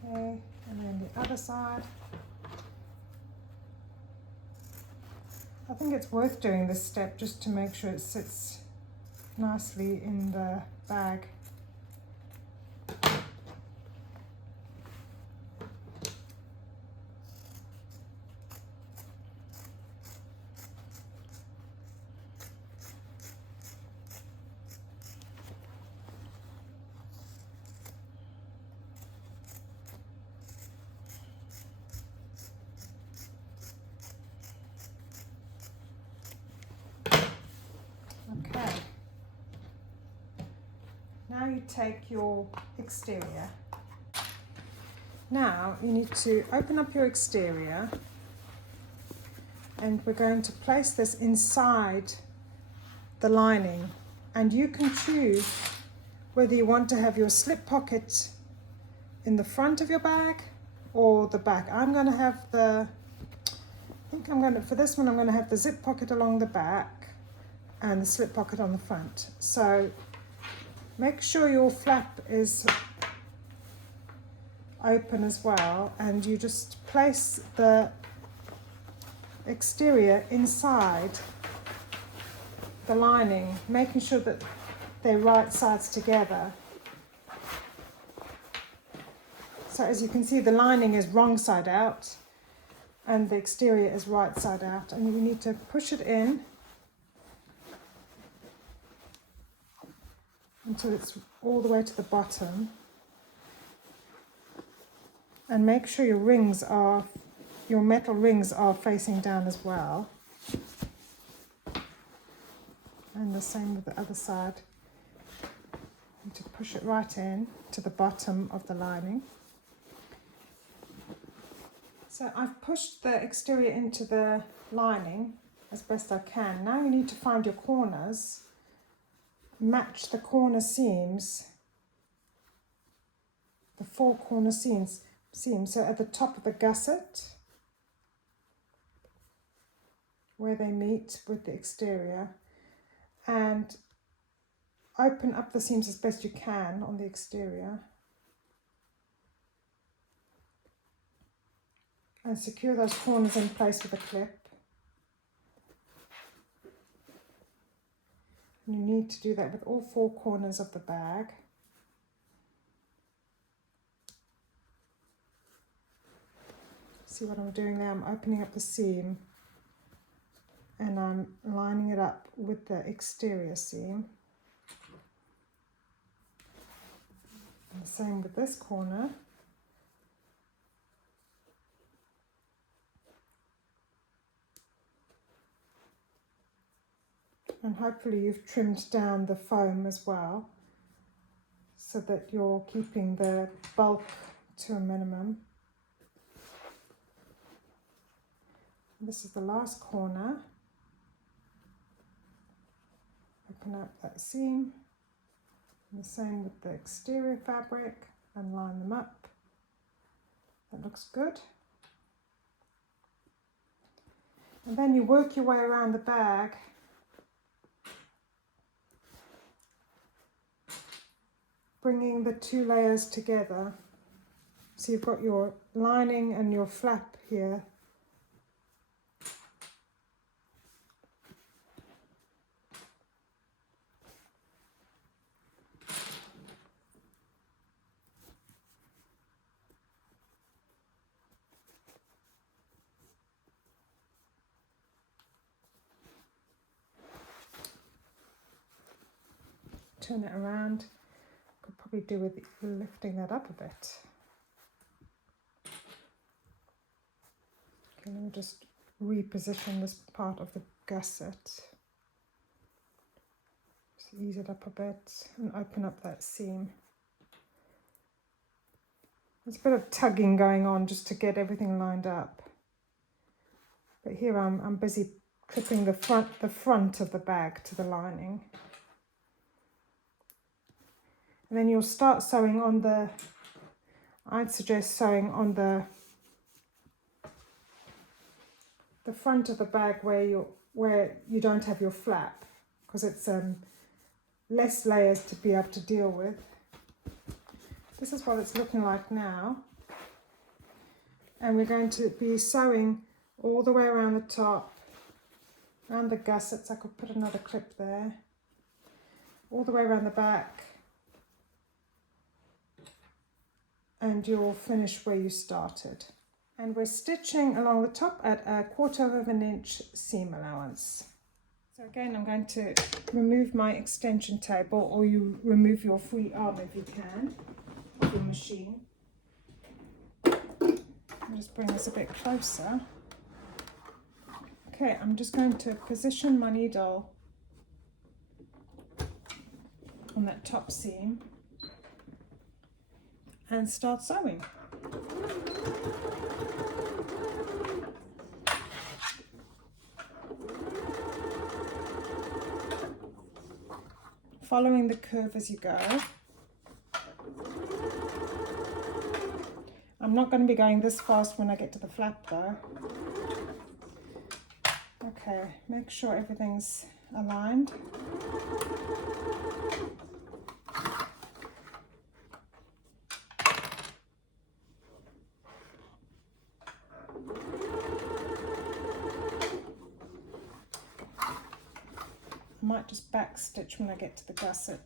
Okay, and then the other side. I think it's worth doing this step just to make sure it sits nicely in the bag. Okay, now you take your exterior. Now you need to open up your exterior, and we're going to place this inside the lining, and you can choose whether you want to have your slip pocket in the front of your bag or the back. I'm going to have for this one I'm going to have the zip pocket along the back and the slip pocket on the front. So make sure your flap is open as well, and you just place the exterior inside the lining, making sure that they're right sides together. So as you can see, the lining is wrong side out and the exterior is right side out, and you need to push it in until it's all the way to the bottom, and make sure your metal rings are facing down as well, and the same with the other side. You need to push it right in to the bottom of the lining. So I've pushed the exterior into the lining as best I can. Now you need to find your corners, match the corner seams, the 4 corner seams. So at the top of the gusset, where they meet with the exterior, and open up the seams as best you can on the exterior. and secure those corners in place with a clip. And you need to do that with all 4 corners of the bag. See what I'm doing there? I'm opening up the seam and I'm lining it up with the exterior seam. And the same with this corner. And hopefully you've trimmed down the foam as well, so that you're keeping the bulk to a minimum. This is the last corner. Open up that seam. And the same with the exterior fabric and line them up. That looks good. And then you work your way around the bag. Bringing the 2 layers together. So you've got your lining and your flap here. Turn it around. Could probably do with lifting that up a bit. Okay, let me just reposition this part of the gusset. Just ease it up a bit and open up that seam. There's a bit of tugging going on just to get everything lined up. But here I'm busy clipping the front of the bag to the lining. And then you'll start sewing on the, I'd suggest sewing on the front of the bag where you don't have your flap, because it's less layers to be able to deal with. This is what it's looking like now. And we're going to be sewing all the way around the top, around the gussets. I could put another clip there. All the way around the back. And you'll finish where you started. And we're stitching along the top at a 1/4 of an inch seam allowance. So again, I'm going to remove my extension table, or you remove your free arm if you can, of your machine. I'll just bring this a bit closer. Okay, I'm just going to position my needle on that top seam and start sewing. Following the curve as you go. I'm not going to be going this fast when I get to the flap though. Okay, make sure everything's aligned. I might just back stitch when I get to the gusset.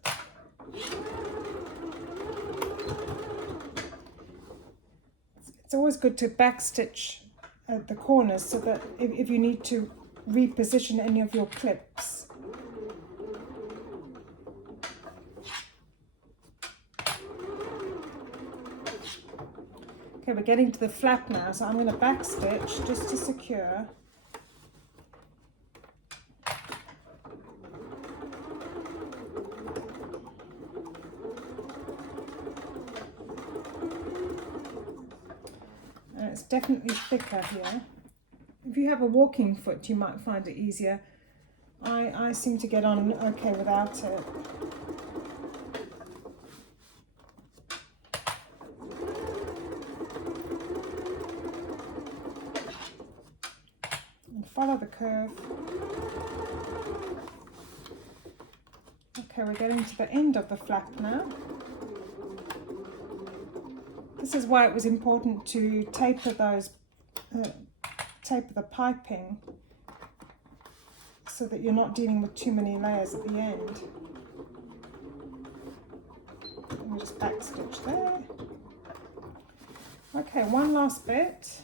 It's always good to back stitch at the corners so that if you need to reposition any of your clips. Okay, we're getting to the flap now, so I'm going to back stitch just to secure. It's definitely thicker here. If you have a walking foot, you might find it easier. I seem to get on okay without it. And follow the curve. Okay, we're getting to the end of the flap now. This is why it was important to taper those taper the piping so that you're not dealing with too many layers at the end. Let me just back stitch there. Okay, one last bit.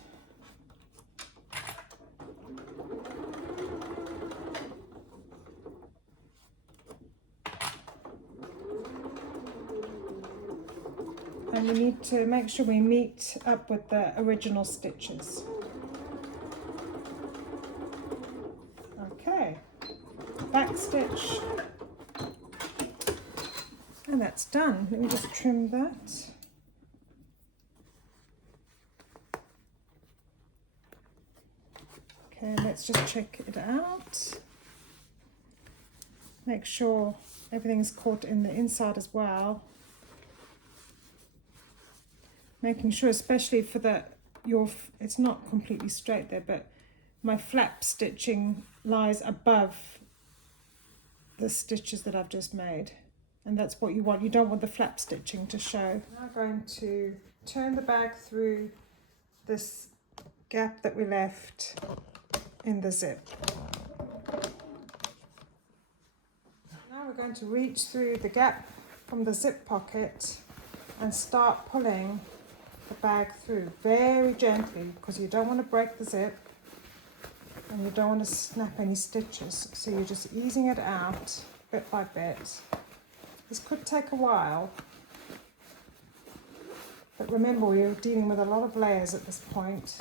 And we need to make sure we meet up with the original stitches. Okay, back stitch. And that's done. Let me just trim that. Okay, let's just check it out. Make sure everything's caught in the inside as well. Making sure, especially for it's not completely straight there, but my flap stitching lies above the stitches that I've just made. And that's what you want. You don't want the flap stitching to show. Now I'm going to turn the bag through this gap that we left in the zip. Now we're going to reach through the gap from the zip pocket and start pulling the bag through very gently, because you don't want to break the zip and you don't want to snap any stitches. So you're just easing it out bit by bit. This could take a while, but remember we're dealing with a lot of layers at this point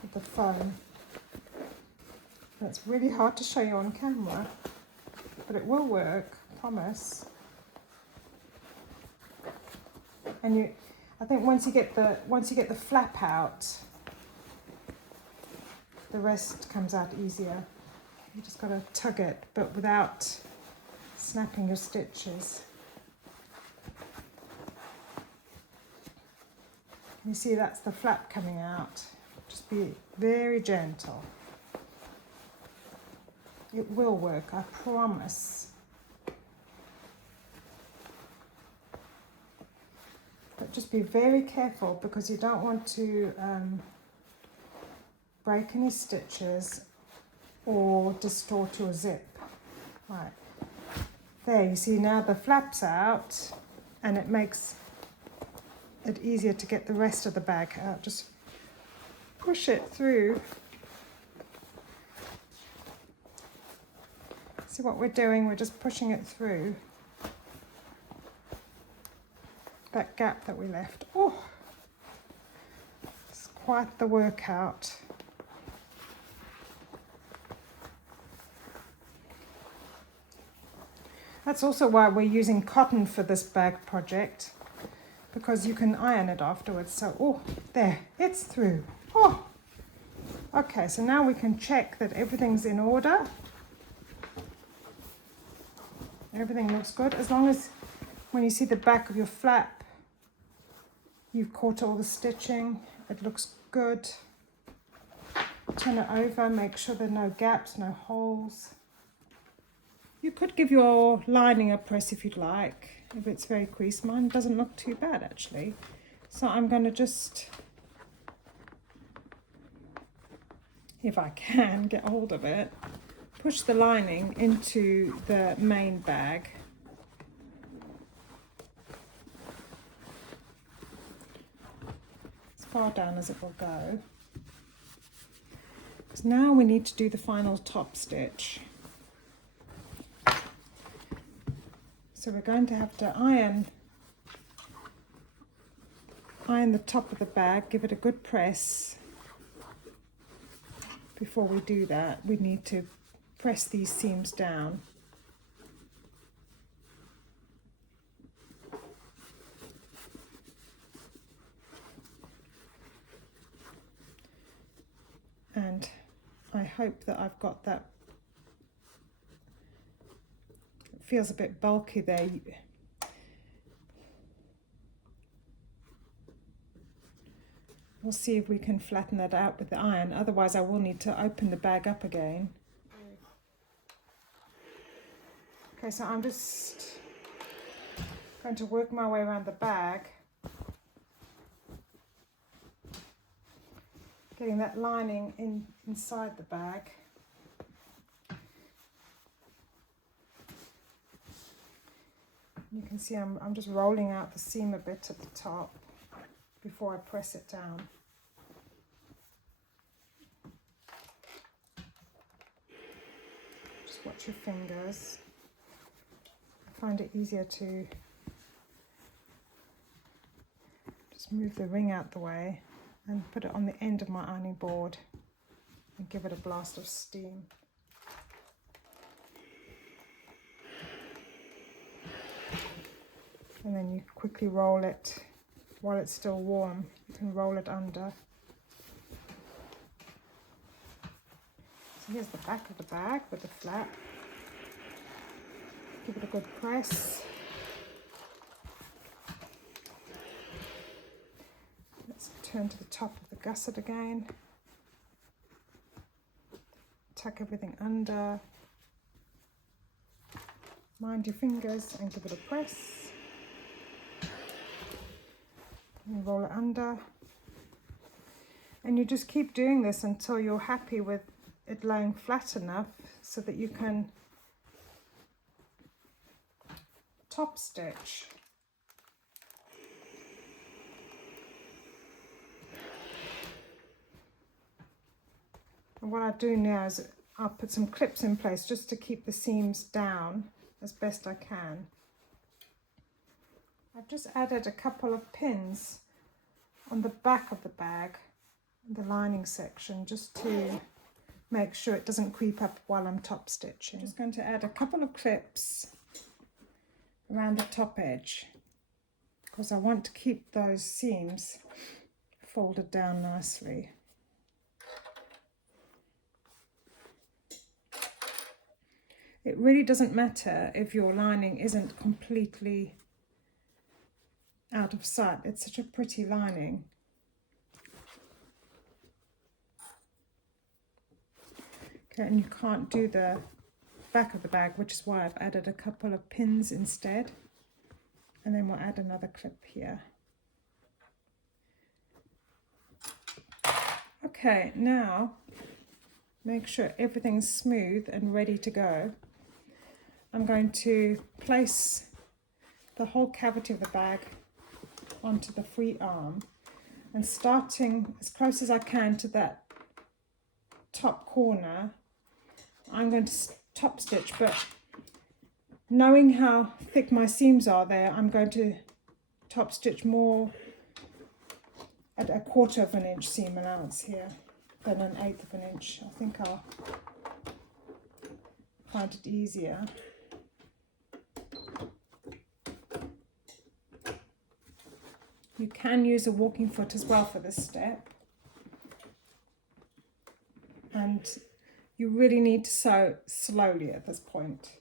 with the foam. And it's really hard to show you on camera, but it will work, I promise. And I think once you get the flap out, the rest comes out easier. You just got to tug it, but without snapping your stitches. You see that's the flap coming out. Just be very gentle. It will work, I promise. But just be very careful, because you don't want to break any stitches or distort your zip. Right, there you see now the flap's out, and it makes it easier to get the rest of the bag out. Just push it through. See what we're doing? We're just pushing it through that gap that we left. Oh, it's quite the workout. That's also why we're using cotton for this bag project, because you can iron it afterwards. So, oh, there, it's through. Oh, okay, so now we can check that everything's in order. Everything looks good, as long as when you see the back of your flap, you've caught all the stitching. It looks good. Turn it over, make sure there are no gaps, no holes. You could give your lining a press if you'd like, if it's very creased. Mine doesn't look too bad actually. So I'm going to just, if I can get hold of it, push the lining into the main bag. As far down as it will go. Because now we need to do the final top stitch. So we're going to have to iron the top of the bag, give it a good press. Before we do that, we need to press these seams down. And I hope that I've got that. It feels a bit bulky there. We'll see if we can flatten that out with the iron. Otherwise, I will need to open the bag up again. Okay, so I'm just going to work my way around the bag. getting that lining inside the bag. You can see I'm just rolling out the seam a bit at the top before I press it down. Just watch your fingers. I find it easier to just move the ring out the way and put it on the end of my ironing board and give it a blast of steam. And then you quickly roll it while it's still warm. You can roll it under. So here's the back of the bag with the flap. Give it a good press. Let's turn to the top of the gusset again. Tuck everything under. Mind your fingers and give it a press. And roll it under, and you just keep doing this until you're happy with it laying flat enough so that you can top stitch. And what I do now is I'll put some clips in place just to keep the seams down as best I can. I've just added a couple of pins on the back of the bag, the lining section, just to make sure it doesn't creep up while I'm top stitching. I'm just going to add a couple of clips around the top edge because I want to keep those seams folded down nicely. It really doesn't matter if your lining isn't completely out of sight. It's such a pretty lining. Okay, and you can't do the back of the bag, which is why I've added a couple of pins instead. And then we'll add another clip here. Okay, now make sure everything's smooth and ready to go. I'm going to place the whole cavity of the bag onto the free arm and starting as close as I can to that top corner, I'm going to top stitch, but knowing how thick my seams are there, I'm going to top stitch more at 1/4 of an inch seam allowance here than 1/8 of an inch. I think I'll find it easier. You can use a walking foot as well for this step. And you really need to sew slowly at this point.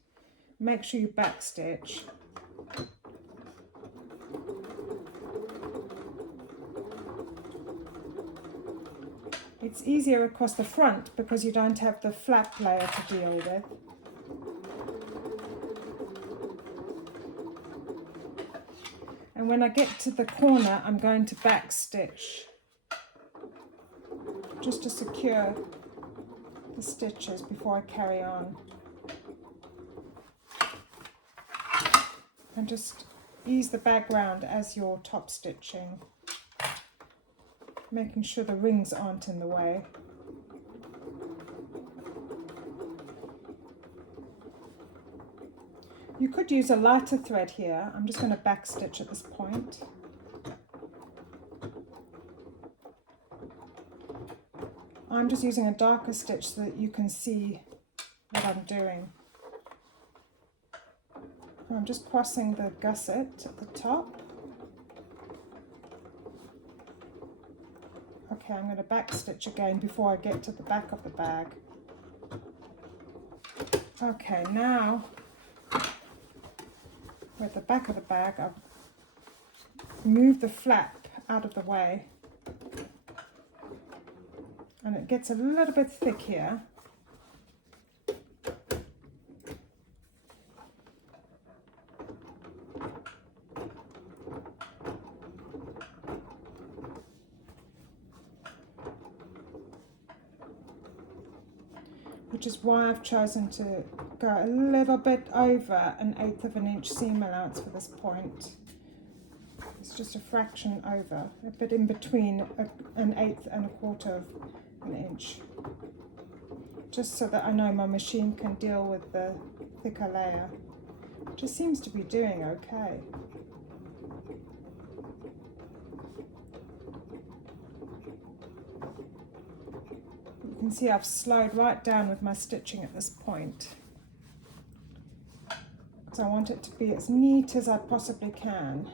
Make sure you back stitch. It's easier across the front because you don't have the flap layer to deal with. And when I get to the corner, I'm going to back stitch just to secure the stitches before I carry on. And just ease the bag round as you're top stitching, making sure the rings aren't in the way. You could use a lighter thread here. I'm just going to back stitch at this point. I'm just using a darker stitch so that you can see what I'm doing. I'm just crossing the gusset at the top. Okay, I'm going to back stitch again before I get to the back of the bag. Okay, now we're at the back of the bag. I've moved the flap out of the way and it gets a little bit thick here. which is why I've chosen to go a little bit over 1/8 of an inch seam allowance for this point. It's just a fraction over, a bit in between 1/8 and 1/4 of an inch. Just so that I know my machine can deal with the thicker layer. Just seems to be doing okay. You can see I've slowed right down with my stitching at this point, because I want it to be as neat as I possibly can.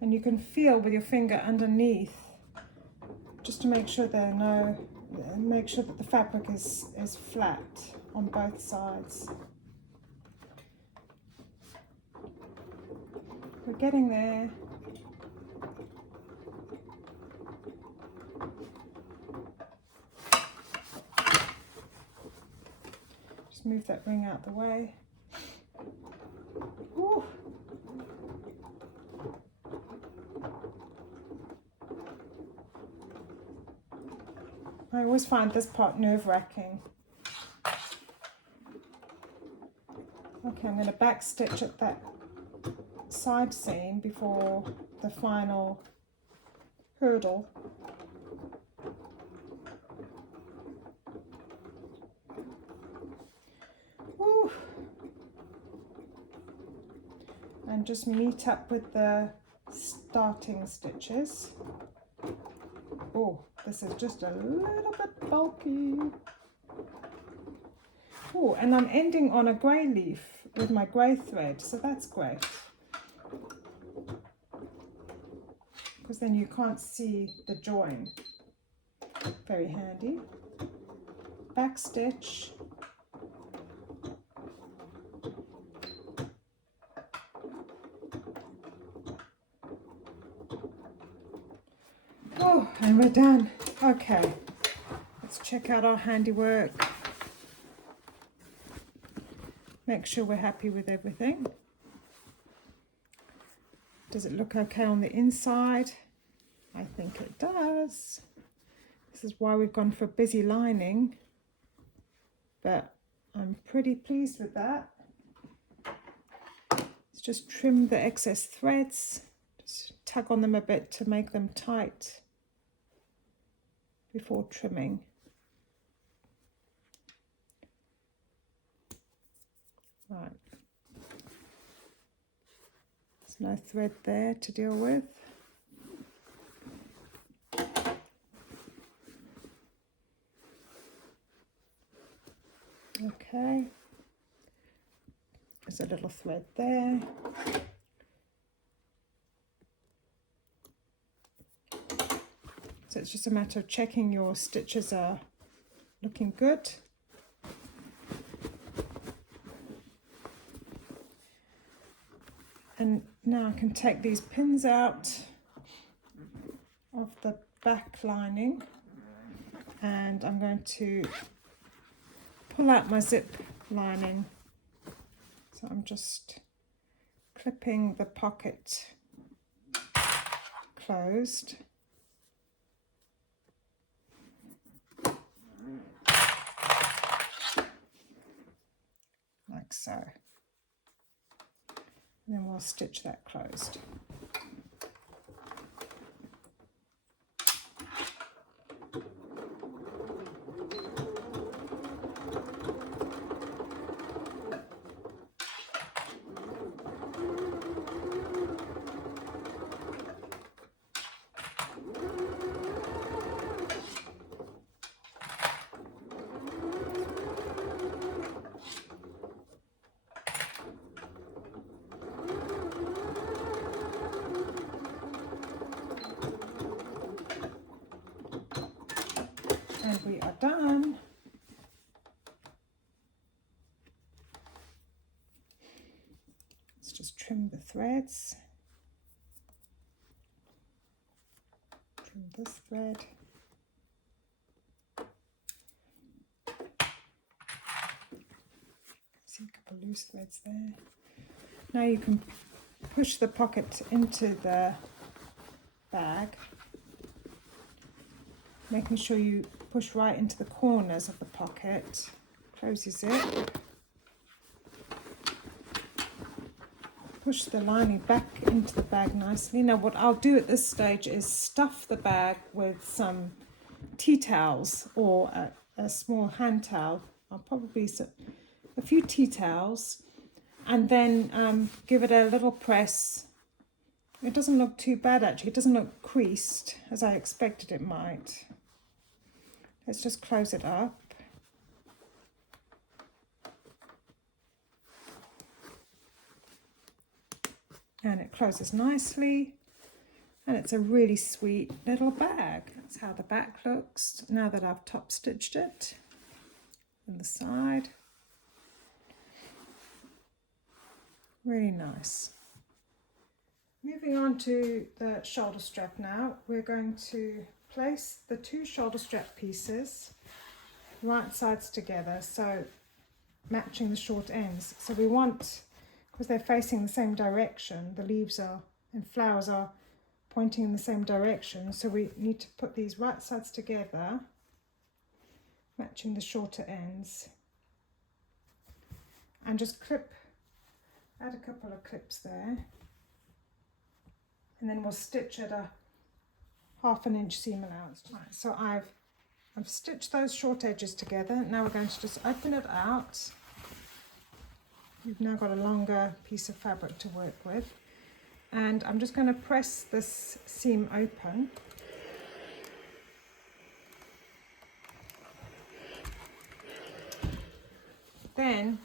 And you can feel with your finger underneath, just to make sure make sure that the fabric is flat on both sides. We're getting there. Just move that ring out the way. Ooh. I always find this part nerve-wracking. Okay, I'm going to back stitch at that side seam before the final hurdle. Woo. And just meet up with the starting stitches. Oh, this is just a little bit bulky. Oh, and I'm ending on a grey leaf with my grey thread, so that's great. Because then you can't see the join. Very handy. Back stitch. Oh, and we're done. Okay, let's check out our handiwork. Make sure we're happy with everything. Does it look okay on the inside? I think it does. This is why we've gone for busy lining, but I'm pretty pleased with that. Let's just trim the excess threads, just tug on them a bit to make them tight before trimming. Right. There's no thread there to deal with. Okay. There's a little thread there. So it's just a matter of checking your stitches are looking good. And now I can take these pins out of the back lining, and I'm going to pull out my zip lining. So I'm just clipping the pocket closed. Like so. And then we'll stitch that closed. And we are done. Let's just trim the threads. Trim this thread. See a couple of loose threads there. Now you can push the pocket into the bag. making sure you push right into the corners of the pocket. Close your zip. Push the lining back into the bag nicely. Now what I'll do at this stage is stuff the bag with some tea towels or a small hand towel. I'll probably a few tea towels, and then give it a little press. It doesn't look too bad actually. It doesn't look creased as I expected it might. Let's just close it up. And it closes nicely, and it's a really sweet little bag. That's how the back looks now that I've top stitched it on the side. Really nice. Moving on to the shoulder strap now, we're going to place the two shoulder strap pieces right sides together, so matching the short ends. So we want, because they're facing the same direction, the leaves are and flowers are pointing in the same direction, so we need to put these right sides together, matching the shorter ends, and just add a couple of clips there, and then we'll stitch at a 1/2 inch seam allowance. Right, so I've stitched those short edges together. Now we're going to just open it out. We've now got a longer piece of fabric to work with, and I'm just going to press this seam open. Then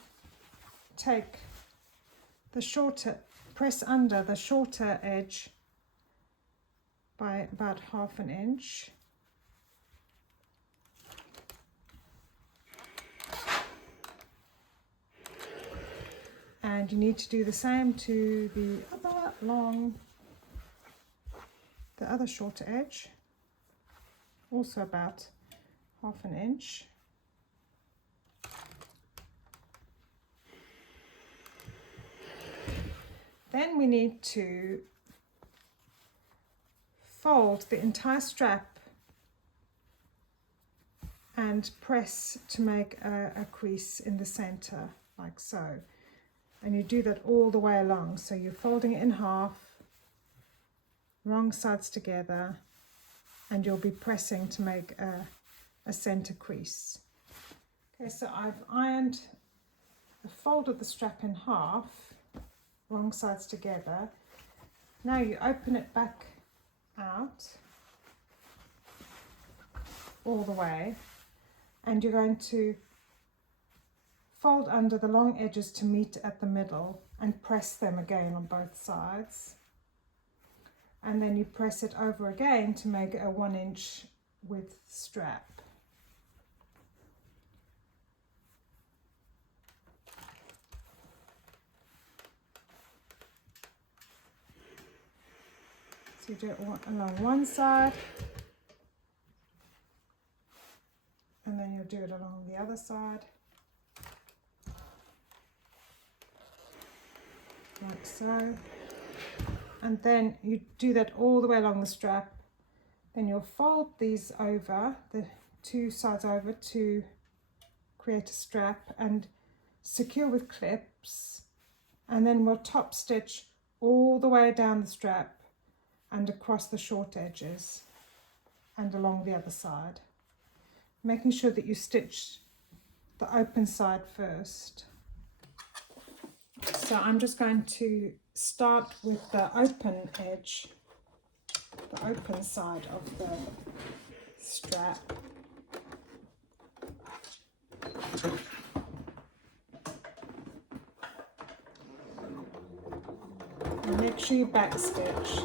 take the press under the shorter edge by about 1/2 inch. And you need to do the same to the other shorter edge, also about 1/2 inch. Then we need to fold the entire strap and press to make a crease in the center, like so. And you do that all the way along. So you're folding it in half, wrong sides together, and you'll be pressing to make a center crease. Okay, so I've folded the strap in half, wrong sides together. Now you open it back out all the way, and you're going to fold under the long edges to meet at the middle and press them again on both sides, and then you press it over again to make a 1 inch width strap. So you do it along one side, and then you'll do it along the other side, like so. And then you do that all the way along the strap. Then you'll fold these over, the two sides over, to create a strap and secure with clips. And then we'll top stitch all the way down the strap and across the short edges and along the other side, making sure that you stitch the open side first. So I'm just going to start with the open edge, the open side of the strap. And make sure you backstitch.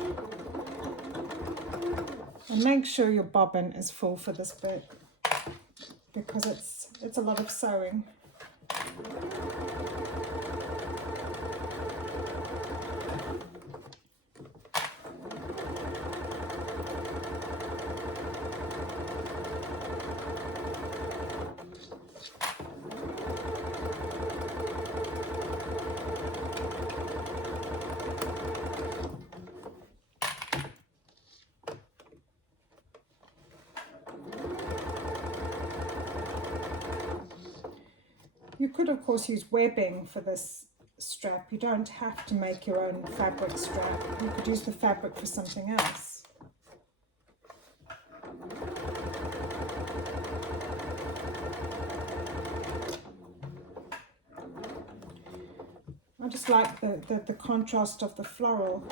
And make sure your bobbin is full for this bit, because it's a lot of sewing. could of course use webbing for this strap. You don't have to make your own fabric strap. You could use the fabric for something else. I just like the contrast of the floral.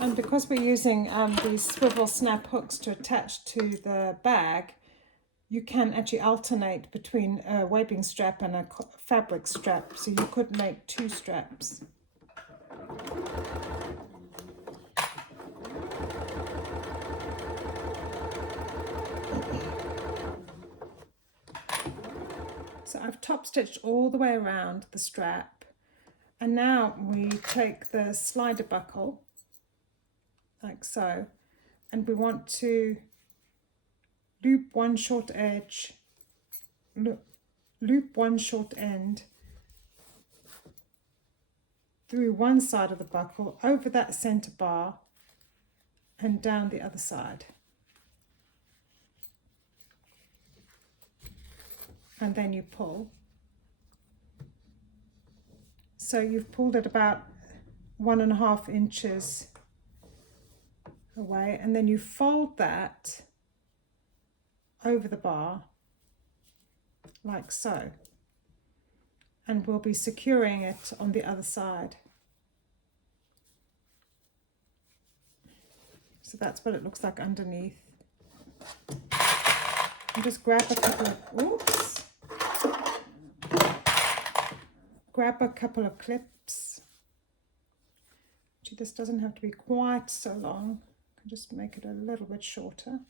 And because we're using these swivel snap hooks to attach to the bag, you can actually alternate between a webbing strap and a fabric strap. So you could make two straps. So I've top stitched all the way around the strap, and now we take the slider buckle like so, and we want to loop one short edge, loop one short end through one side of the buckle, over that center bar and down the other side. And then you pull. So you've pulled it about 1.5 inches away, and then you fold that over the bar like so, and we'll be securing it on the other side. So that's what it looks like underneath. And just grab a couple of, grab a couple of clips. Actually, this doesn't have to be quite so long. I can just make it a little bit shorter.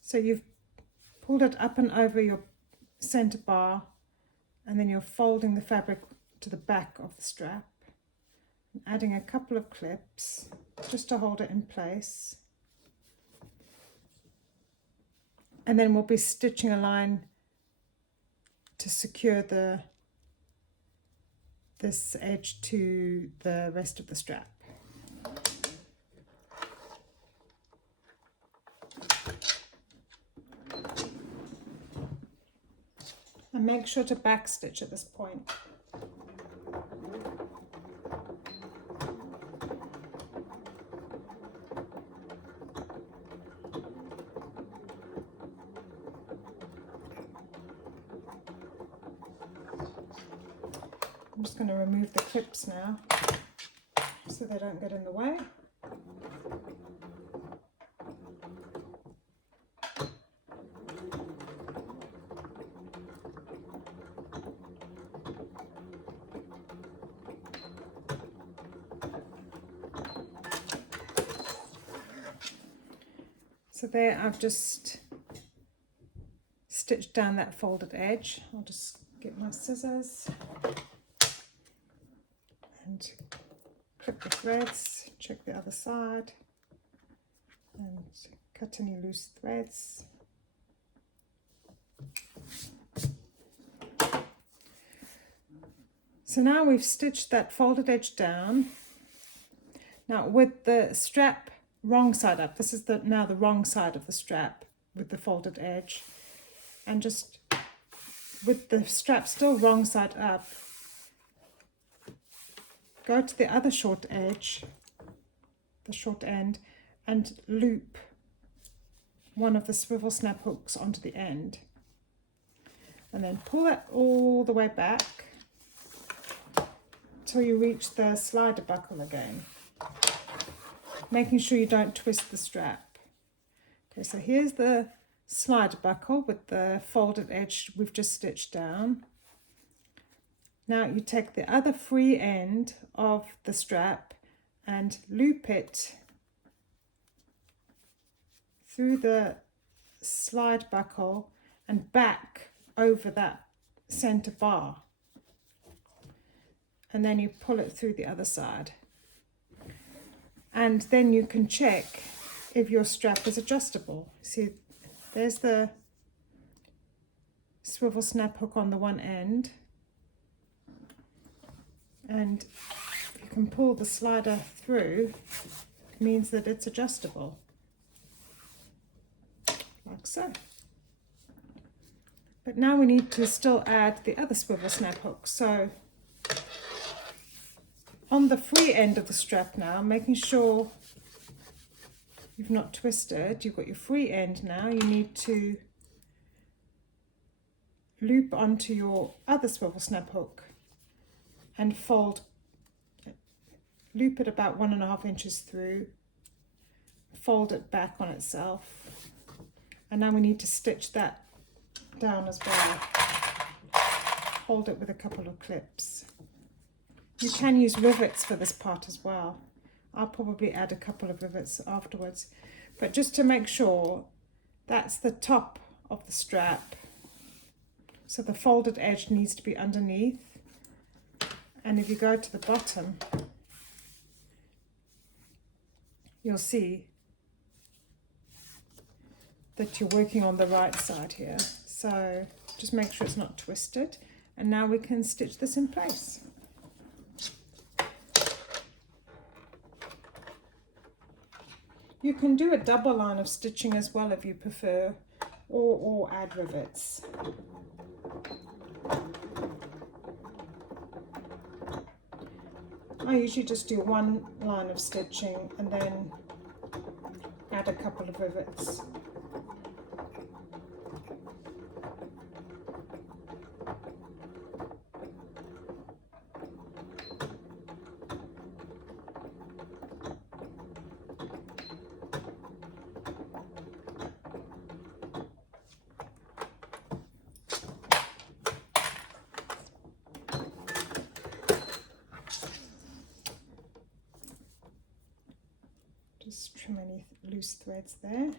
So you've pulled it up and over your center bar, and then you're folding the fabric to the back of the strap, and adding a couple of clips just to hold it in place. And then we'll be stitching a line to secure this edge to the rest of the strap. And make sure to back stitch at this point. I'm just going to remove the clips now so they don't get in the way. So there, I've just stitched down that folded edge. I'll just get my scissors and clip the threads, check the other side, and cut any loose threads. So now we've stitched that folded edge down. Now with the strap wrong side up, this is now the wrong side of the strap with the folded edge, and just with the strap still wrong side up, go to the other short edge, the short end, and loop one of the swivel snap hooks onto the end, and then pull that all the way back till you reach the slider buckle again, making sure you don't twist the strap. Okay, so here's the slider buckle with the folded edge we've just stitched down. Now you take the other free end of the strap and loop it through the slide buckle and back over that center bar, and then you pull it through the other side, and then you can check if your strap is adjustable. See, there's the swivel snap hook on the one end, and you can pull the slider through. It means that it's adjustable, like so. But now we need to still add the other swivel snap hook. So on the free end of the strap now, making sure you've not twisted, you've got your free end now, you need to loop onto your other swivel snap hook and fold, loop it about 1.5 inches through, fold it back on itself, and now we need to stitch that down as well. Hold it with a couple of clips. You can use rivets for this part as well. I'll probably add a couple of rivets afterwards, but just to make sure, that's the top of the strap, so the folded edge needs to be underneath. And if you go to the bottom, you'll see that you're working on the right side here. So just make sure it's not twisted. And now we can stitch this in place. You can do a double line of stitching as well if you prefer, or add rivets. I usually just do one line of stitching and then add a couple of rivets. Just trim any loose threads there.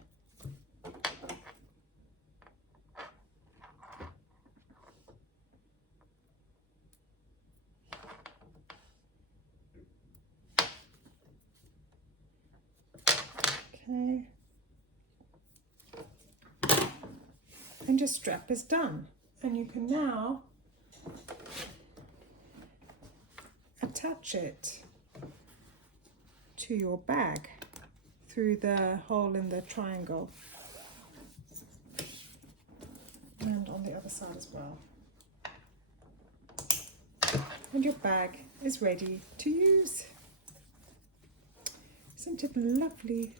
Okay. And your strap is done. And you can now attach it to your bag through the hole in the triangle, and on the other side as well. And your bag is ready to use. Isn't it lovely?